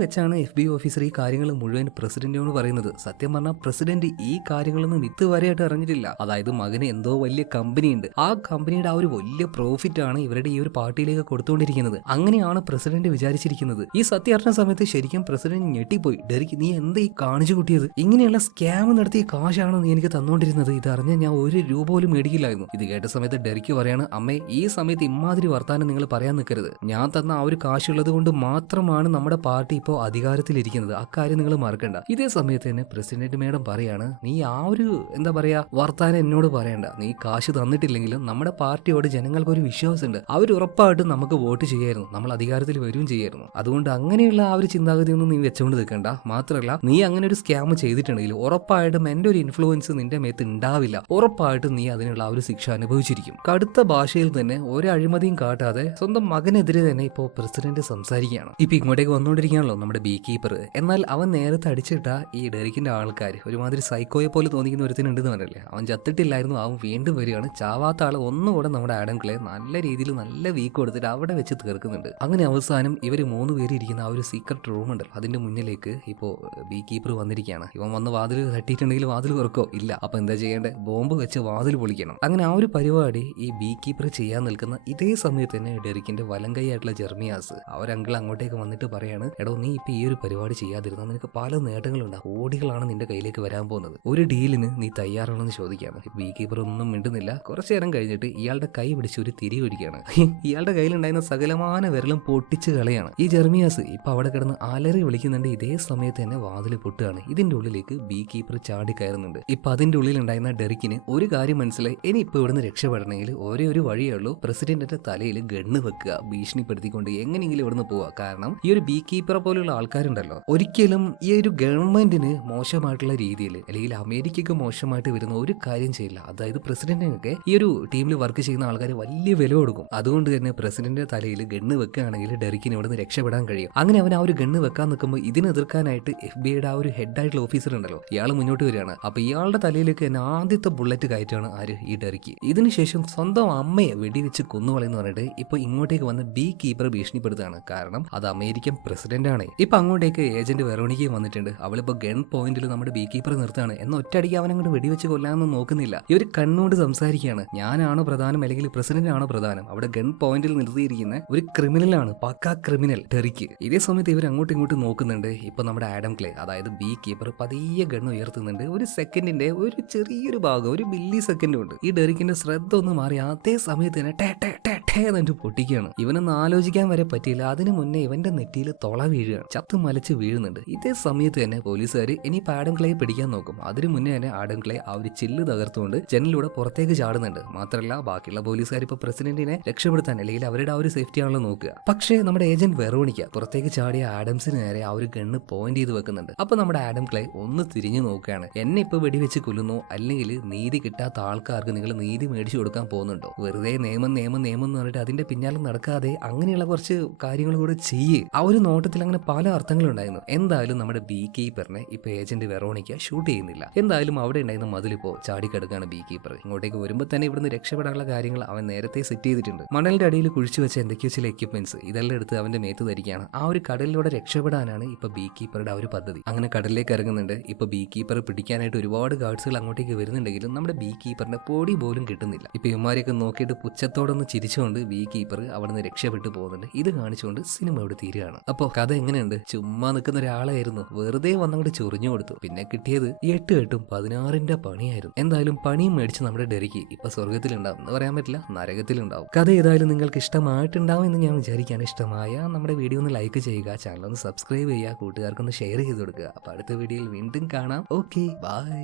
വെച്ചാണ് FBI ഓഫീസർ ഈ കാര്യങ്ങൾ മുഴുവൻ പ്രസിഡന്റിനോട് പറയുന്നത്. സത്യം പറഞ്ഞാൽ പ്രസിഡന്റ് ഈ കാര്യങ്ങളൊന്നും ഇതുവരെയായിട്ട് അറിഞ്ഞിട്ടില്ല. അതായത് മകന് എന്തോ വലിയ കമ്പനി ഉണ്ട്, ആ കമ്പനിയുടെ ആ ഒരു വലിയ പ്രോഫിറ്റ് ആണ് ഇവരുടെ ഈ ഒരു പാർട്ടിയിലേക്ക് കൊടുത്തുകൊണ്ടിരിക്കുന്നത്. അങ്ങനെയാണ് പ്രസിഡന്റ് വിചാരിച്ചിരിക്കുന്നത്. ഈ സത്യം അറിഞ്ഞ സമയത്ത് ശരിക്കും പ്രസിഡന്റ് ഞെട്ടിപ്പോയി. ഡെറിക്ക്, നീ എന്താ ഈ കാണിച്ചു കൂട്ടിയത്? ഇങ്ങനെയുള്ള സ്കാം നടത്തിയ കാശാണ് നീ എനിക്ക് തന്നുകൊണ്ടിരുന്നത്. ഇത് അറിഞ്ഞാൽ ഞാൻ ഒരു രൂപ പോലും മേടിക്കില്ലായിരുന്നു. ഇത് കേട്ട സമയത്ത് ഡെറിക്ക് പറയാണ്, അമ്മേ ഈ സമയത്ത് ഇമാതിരി വർത്താനം നിങ്ങൾ പറയാൻ നിൽക്കരുത്. ഞാൻ തന്ന ആ ഒരു കാശുള്ളത് കൊണ്ട് മാത്രമാണ് നമ്മുടെ പാർട്ടി ഇപ്പോൾ അധികാരത്തിലിരിക്കുന്നത്. അക്കാര്യം നിങ്ങൾ മറക്കണ്ട. ഇതേ സമയത്ത് തന്നെ പ്രസിഡന്റ് മേഡം പറയാണ്, നീ ആ ഒരു എന്താ പറയാ വർത്താനം എന്നോട് പറയണ്ട. നീ കാശ് തന്നിട്ടില്ലെങ്കിലും നമ്മുടെ പാർട്ടിയോട് ജനങ്ങൾക്ക് ഒരു വിശ്വാസമുണ്ട്. അവർ ഉറപ്പായിട്ടും നമുക്ക് വോട്ട് ചെയ്യായിരുന്നു, നമ്മൾ അധികാരത്തിൽ വരികയും ചെയ്യായിരുന്നു. അതുകൊണ്ട് അങ്ങനെയുള്ള ആ ഒരു ചിന്താഗതിയൊന്നും നീ വെച്ചുകൊണ്ട് നിൽക്കണ്ട. മാത്രമല്ല, നീ അങ്ങനെ ഒരു സ്കാം ചെയ്തിട്ടുണ്ടെങ്കിൽ ഉറപ്പായിട്ടും എന്റെ ഒരു ഇൻഫ്ലുവൻസ് നിന്റെ മേത്ത് ഉണ്ടാവില്ല. ഉറപ്പായിട്ടും നീ അതിനുള്ള ആ ഒരു ശിക്ഷ അനുഭവിച്ചിരിക്കും. കടുത്ത ഭാഷയിൽ തന്നെ ഒരു അഴിമതിയും കാട്ടാതെ സ്വന്തം മകനെതിരെ തന്നെ ഇപ്പോൾ പ്രസിഡന്റ് സംസാരിക്കുകയാണ്. ഇപ്പൊ ഇങ്ങോട്ടേക്ക് വന്നുകൊണ്ടിരിക്കുകയാണല്ലോ നമ്മുടെ ബീ കീപ്പർ. എന്നാൽ അവൻ നേരത്തെ അടിച്ചിട്ട ഈ ഡെറിക്കിന്റെ ആൾക്കാർ ഒരുമാതിരി സൈക്കോയെ പോലെ തോന്നിക്കുന്ന ഒരുത്തിനുണ്ടെന്ന് പറഞ്ഞല്ലേ, അവൻ ചത്തിട്ടില്ലായിരുന്നു, അവൻ വീണ്ടും വരികയാണ്. ചാവാത്ത ആള് ഒന്നുകൂടെ നമ്മുടെ ആഡം ക്ലേ നല്ല രീതിയിൽ നല്ല വീക്ക് കൊടുത്തിട്ട് അവിടെ വെച്ച് തീർക്കുന്നുണ്ട്. അങ്ങനെ അവസാനം ഇവര് 3 പേര് ഇരിക്കുന്ന ആ ഒരു സീക്രട്ട് റൂം ഉണ്ടല്ലോ, അതിന്റെ മുന്നിലേക്ക് ഇപ്പോ ബീ കീപ്പർ വന്നിരിക്കുകയാണ്. ഇവൻ വന്ന് വാതിൽ തട്ടിയിട്ടുണ്ടെങ്കിൽ വാതിൽ തുറക്കോ ഇല്ല. അപ്പൊ എന്താ ചെയ്യേണ്ടത്? ബോംബ് വെച്ച് വാതിൽ പൊളിക്കണം. അങ്ങനെ ആ ഒരു പരിപാടി ഈ ബീ കീപ്പർ ചെയ്യാൻ നിൽക്കുന്ന ഇതേ സമയത്ത് തന്നെ ഡെറിക്കിന്റെ വലങ്കൈ ആയിട്ടുള്ള ജെർമിയാസ് അവരങ്കിൾ അങ്ങോട്ടേക്ക് വന്നിട്ട് പറയാണ്, എടോ നീ ഇപ്പൊ ഈ ഒരു പരിപാടി ചെയ്യാതിരുന്നാൽ നിനക്ക് പല നേട്ടങ്ങളുണ്ട്, കോടികളാണ് നിന്റെ കയ്യിലേക്ക് വരാൻ പോകുന്നത്. ഒരു ഡീലിന് നീ തയ്യാറാണെന്ന് ചോദിക്കുകയാണ്. ബീ കീപ്പർ ഒന്നും മിണ്ടുന്നില്ല. കുറച്ചു നേരം കഴിഞ്ഞിട്ട് ഇയാളുടെ കൈ പിടിച്ച് ഒരു തിരി ഒഴിക്കുകയാണ്. ഇയാളുടെ കയ്യിലുണ്ടായിരുന്ന സകലമാന വിരലും പൊട്ടിച്ച് കളയാണ്. ഈ ജെർമിയാസ് ഇപ്പൊ അവിടെ കിടന്ന് അലറി വിളിക്കുന്നുണ്ട്. ഇതേ സമയത്ത് തന്നെ വാതിൽ പൊട്ടുകയാണ്. ഇതിന്റെ ഉള്ളിലേക്ക് ബീ കീപ്പർ ചാടി കയറുന്നുണ്ട്. ഇപ്പൊ അതിന്റെ ഉള്ളിൽ ഉണ്ടായിരുന്ന ഡെറിക്കിന് ഒരു കാര്യം മനസ്സിലായി, ഇനി ഇപ്പൊ ഇവിടുന്ന് രക്ഷപ്പെടണമെങ്കിൽ ഒരേ ഒരു വഴിയേ ഉള്ളൂ, പ്രസിഡന്റിന്റെ തലയിൽ ഗണ്ണ് വെക്കുക, ഭീഷണിപ്പെടുത്തിക്കൊണ്ട് എങ്ങനെയെങ്കിലും ഇവിടുന്ന് പോവുക. കാരണം ഈ ഒരു ബീ കീപ്പറെ പോലെയുള്ള ആൾക്കാരുണ്ടല്ലോ, ഒരിക്കലും ഈ ഒരു ഗവൺമെന്റിന് മോശമായിട്ടുള്ള രീതിയിൽ അല്ലെങ്കിൽ അമേരിക്കക്ക് മോശമായിട്ട് വരുന്ന ഒരു കാര്യം ചെയ്യില്ല. അതായത് പ്രസിഡന്റിനൊക്കെ ഈ ഒരു ടീമിൽ വർക്ക് ചെയ്യുന്ന ആൾക്കാർ വലിയ വില കൊടുക്കും. അതുകൊണ്ട് തന്നെ പ്രസിഡന്റിന്റെ തലയിൽ ഗണ്ണ് വെക്കുകയാണെങ്കിൽ ഡെറിക്കിന് ഇവിടുന്ന് രക്ഷപ്പെടാൻ കഴിയും. അങ്ങനെ അവൻ ആ ഒരു ഗണ്ണ് വെക്കാൻ നിൽക്കുമ്പോൾ ഇതിനെ എതിർക്കാനായിട്ട് FBI ആ ഒരു ഹെഡ് ആയിട്ടുള്ള ഓഫീസർ ഉണ്ടല്ലോ, ഇയാൾ മുന്നോട്ട് വരികയാണ്. അപ്പൊ ഇയാളുടെ തലയിലേക്ക് തന്നെ ആദ്യത്തെ ബുള്ളറ്റ് കയറ്റാണ് ആര്? ഈ ഡെറിക്ക്. ഇതിനുശേഷം സ്വന്തം അമ്മയെ വെടിവെച്ച് കൊന്നുകളെന്ന് പറഞ്ഞിട്ട് ഇപ്പൊ ഇങ്ങോട്ടേക്ക് വന്ന് ബീ കീപ്പർ ഭീഷണിപ്പെടുത്തുകയാണ്. കാരണം അത് അമേരിക്കൻ പ്രസിഡന്റ് ആണ്. ഇപ്പൊ അങ്ങോട്ടേക്ക് ഏജന്റ് വെറോണിക്കയും വന്നിട്ടുണ്ട്. അവളിപ്പോ ഗൺ പോയിന്റിൽ നമ്മുടെ ബീ കീപ്പർ നിർത്താണ്. എന്ന ഒറ്റയടിക്ക് അവനങ്ങോട്ട് വെടിവെച്ച് കൊല്ലാനൊന്നും നോക്കുന്നില്ല. ഇവർ കണ്ണുകൊണ്ട് സംസാരിക്കുകയാണ്. ഞാനാണോ പ്രധാനം അല്ലെങ്കിൽ പ്രസിഡന്റ് ആണോ പ്രധാനം? അവിടെ ഗൺ പോയിന്റിൽ നിർത്തിയിരിക്കുന്ന ഒരു ക്രിമിനലാണ്, പക്കാ ക്രിമിനൽ ഡെറിക്ക്. ഇതേ സമയത്ത് ഇവർ അങ്ങോട്ടും ഇങ്ങോട്ടും നോക്കുന്നുണ്ട്. ഇപ്പൊ നമ്മുടെ ആഡം ക്ലേ അതായത് ബീ കീപ്പർ പതിയെ ഗണ്ണ് ഉയർത്തുന്നുണ്ട്. ഒരു സെക്കൻഡിന്റെ ഒരു ചെറിയൊരു ഭാഗം, ഒരു മില്ലി സെക്കൻഡ് ഉണ്ട്. ഈ ഡെറിക്കിന്റെ ശ്രദ്ധ ഒന്ന് മാറി അതേ സമയത്ത് തന്നെ ടേ ടേ ടേ ടേ എന്നിട്ട് പൊട്ടിക്കുകയാണ്. ഇവനൊന്ന് ആലോചിക്കാൻ വരെ പറ്റിയില്ല. അതിനു മുന്നേ ഇവന്റെ നെറ്റിയിൽ തൊള വീഴുകയാണ്, ചത്ത് മലച്ച് വീഴുന്നുണ്ട്. ഇതേ സമയത്ത് തന്നെ പോലീസുകാർ ഇനി ആഡം ക്ലേയെ പിടിക്കാൻ നോക്കും. അതിനു മുന്നേ തന്നെ ആഡം ക്ലേ ആ ഒരു ചില്ല് തകർത്തുകൊണ്ട് ജനലിലൂടെ പുറത്തേക്ക് ചാടുന്നുണ്ട്. മാത്രമല്ല ബാക്കിയുള്ള പോലീസുകാർ ഇപ്പൊ പ്രസിഡന്റിനെ രക്ഷപ്പെടുത്താൻ അല്ലെങ്കിൽ അവരുടെ ആ ഒരു സേഫ്റ്റി ആണല്ലോ നോക്കുക. പക്ഷേ നമ്മുടെ ഏജന്റ് വെറോണിക്ക പുറത്തേക്ക് ചാടിയ ആഡംസിന് നേരെ ആ ഒരു ഗണ്ണ് പോയിന്റ് ചെയ്ത് വെക്കുന്നുണ്ട്. അപ്പൊ നമ്മുടെ ആഡം ക്ലേ ഒന്ന് തിരിഞ്ഞു നോക്കുകയാണ്. എന്നെ ഇപ്പൊ വെടിവെച്ച് കൊല്ലുന്നു, അല്ലെങ്കിൽ നീതി കിട്ടാത്ത ആൾക്കാർക്ക് നിങ്ങൾ നീതി മേടിച്ചു കൊടുക്കാൻ പോകുന്നുണ്ടോ? വെറുതെ നിയമം നിയമം നിയമം എന്ന് പറഞ്ഞിട്ട് അതിന്റെ പിന്നാലെ നടക്കാതെ അങ്ങനെയുള്ള കുറച്ച് കാര്യങ്ങൾ കൂടെ ചെയ്യ്. ആ ഒരു നോട്ടത്തിൽ അങ്ങനെ പല അർത്ഥങ്ങളുണ്ടായിരുന്നു. എന്തായാലും നമ്മുടെ ബീ കീപ്പറിനെ ഇപ്പൊ ഏജന്റ് വെറോണിക്ക ഷൂട്ട് ചെയ്യുന്നില്ല. എന്തായാലും അവിടെ ഉണ്ടായിരുന്ന മതിലിപ്പോ ചാടിക്കിടക്കാണ് ബീ കീപ്പർ. ഇങ്ങോട്ടേക്ക് വരുമ്പോൾ തന്നെ ഇവിടുന്ന് രക്ഷപ്പെടാനുള്ള കാര്യങ്ങൾ അവൻ നേരത്തെ സെറ്റ് ചെയ്തിട്ടുണ്ട്. മണലിന്റെ അടിയിൽ കുഴിച്ചു വെച്ച എന്തൊക്കെയോ ചില എക്യുപ്മെന്റ്സ് ഇതെല്ലാം എടുത്ത് അവന്റെ മേത്ത് ധരിക്കുകയാണ്. ആ ഒരു കടലിലൂടെ രക്ഷപ്പെടാനാണ് ഇപ്പൊ ബീ കീപ്പറുടെ ആ ഒരു പദ്ധതി. അങ്ങനെ കടലിലേക്ക് ഇറങ്ങുന്നുണ്ട്. ഇപ്പൊ ബീ കീപ്പർ പിടിക്കാനായിട്ട് ഒരുപാട് ഗാർഡ്സുകൾ അങ്ങോട്ടേക്ക് വരുന്നുണ്ടെങ്കിലും നമ്മുടെ ബീ കീപ്പറിന്റെ പൊടി പോലും കിട്ടുന്നില്ല. ഇപ്പൊ ഇവന്മാരെയൊക്കെ നോക്കിയിട്ട് പുച്ഛത്തോടൊന്ന് ചിരിച്ചുകൊണ്ട് ബീ കീപ്പർ അവിടുന്ന് രക്ഷപ്പെട്ടു പോകുന്നുണ്ട്. ഇത് കാണിച്ചുകൊണ്ട് സിനിമ ഇവിടെ തീരുകയാണ്. അപ്പൊ കഥ എങ്ങനെയുണ്ട്? ചുമ്മാ നിൽക്കുന്ന ഒരാളായിരുന്നു, വെറുതെ വന്നങ്ങോട്ട് ചൊറിഞ്ഞു കൊടുത്തു. പിന്നെ കിട്ടിയത് 8 16 പണിയായിരുന്നു. എന്തായാലും പണിയും മേടിച്ച് നമ്മുടെ ഡെറിക്ക് ഇപ്പൊ സ്വർഗത്തിലുണ്ടാവും എന്ന് പറയാൻ പറ്റില്ല, നരകത്തിലുണ്ടാവും. കഥ ഏതായാലും നിങ്ങൾക്ക് ഇഷ്ടമായിട്ടുണ്ടാവും എന്ന് ഞാൻ വിചാരിക്കുകയാണ്. ഇഷ്ടമായ നമ്മുടെ വീഡിയോ ഒന്ന് ലൈക്ക് ചെയ്യുക, ചാനൽ ഒന്ന് സബ്സ്ക്രൈബ് ചെയ്യുക, കൂട്ടുകാർക്കൊന്ന് ഷെയർ ചെയ്ത് കൊടുക്കുക. അപ്പൊ അടുത്ത വീഡിയോയിൽ വീണ്ടും കാണാം. Okay, by.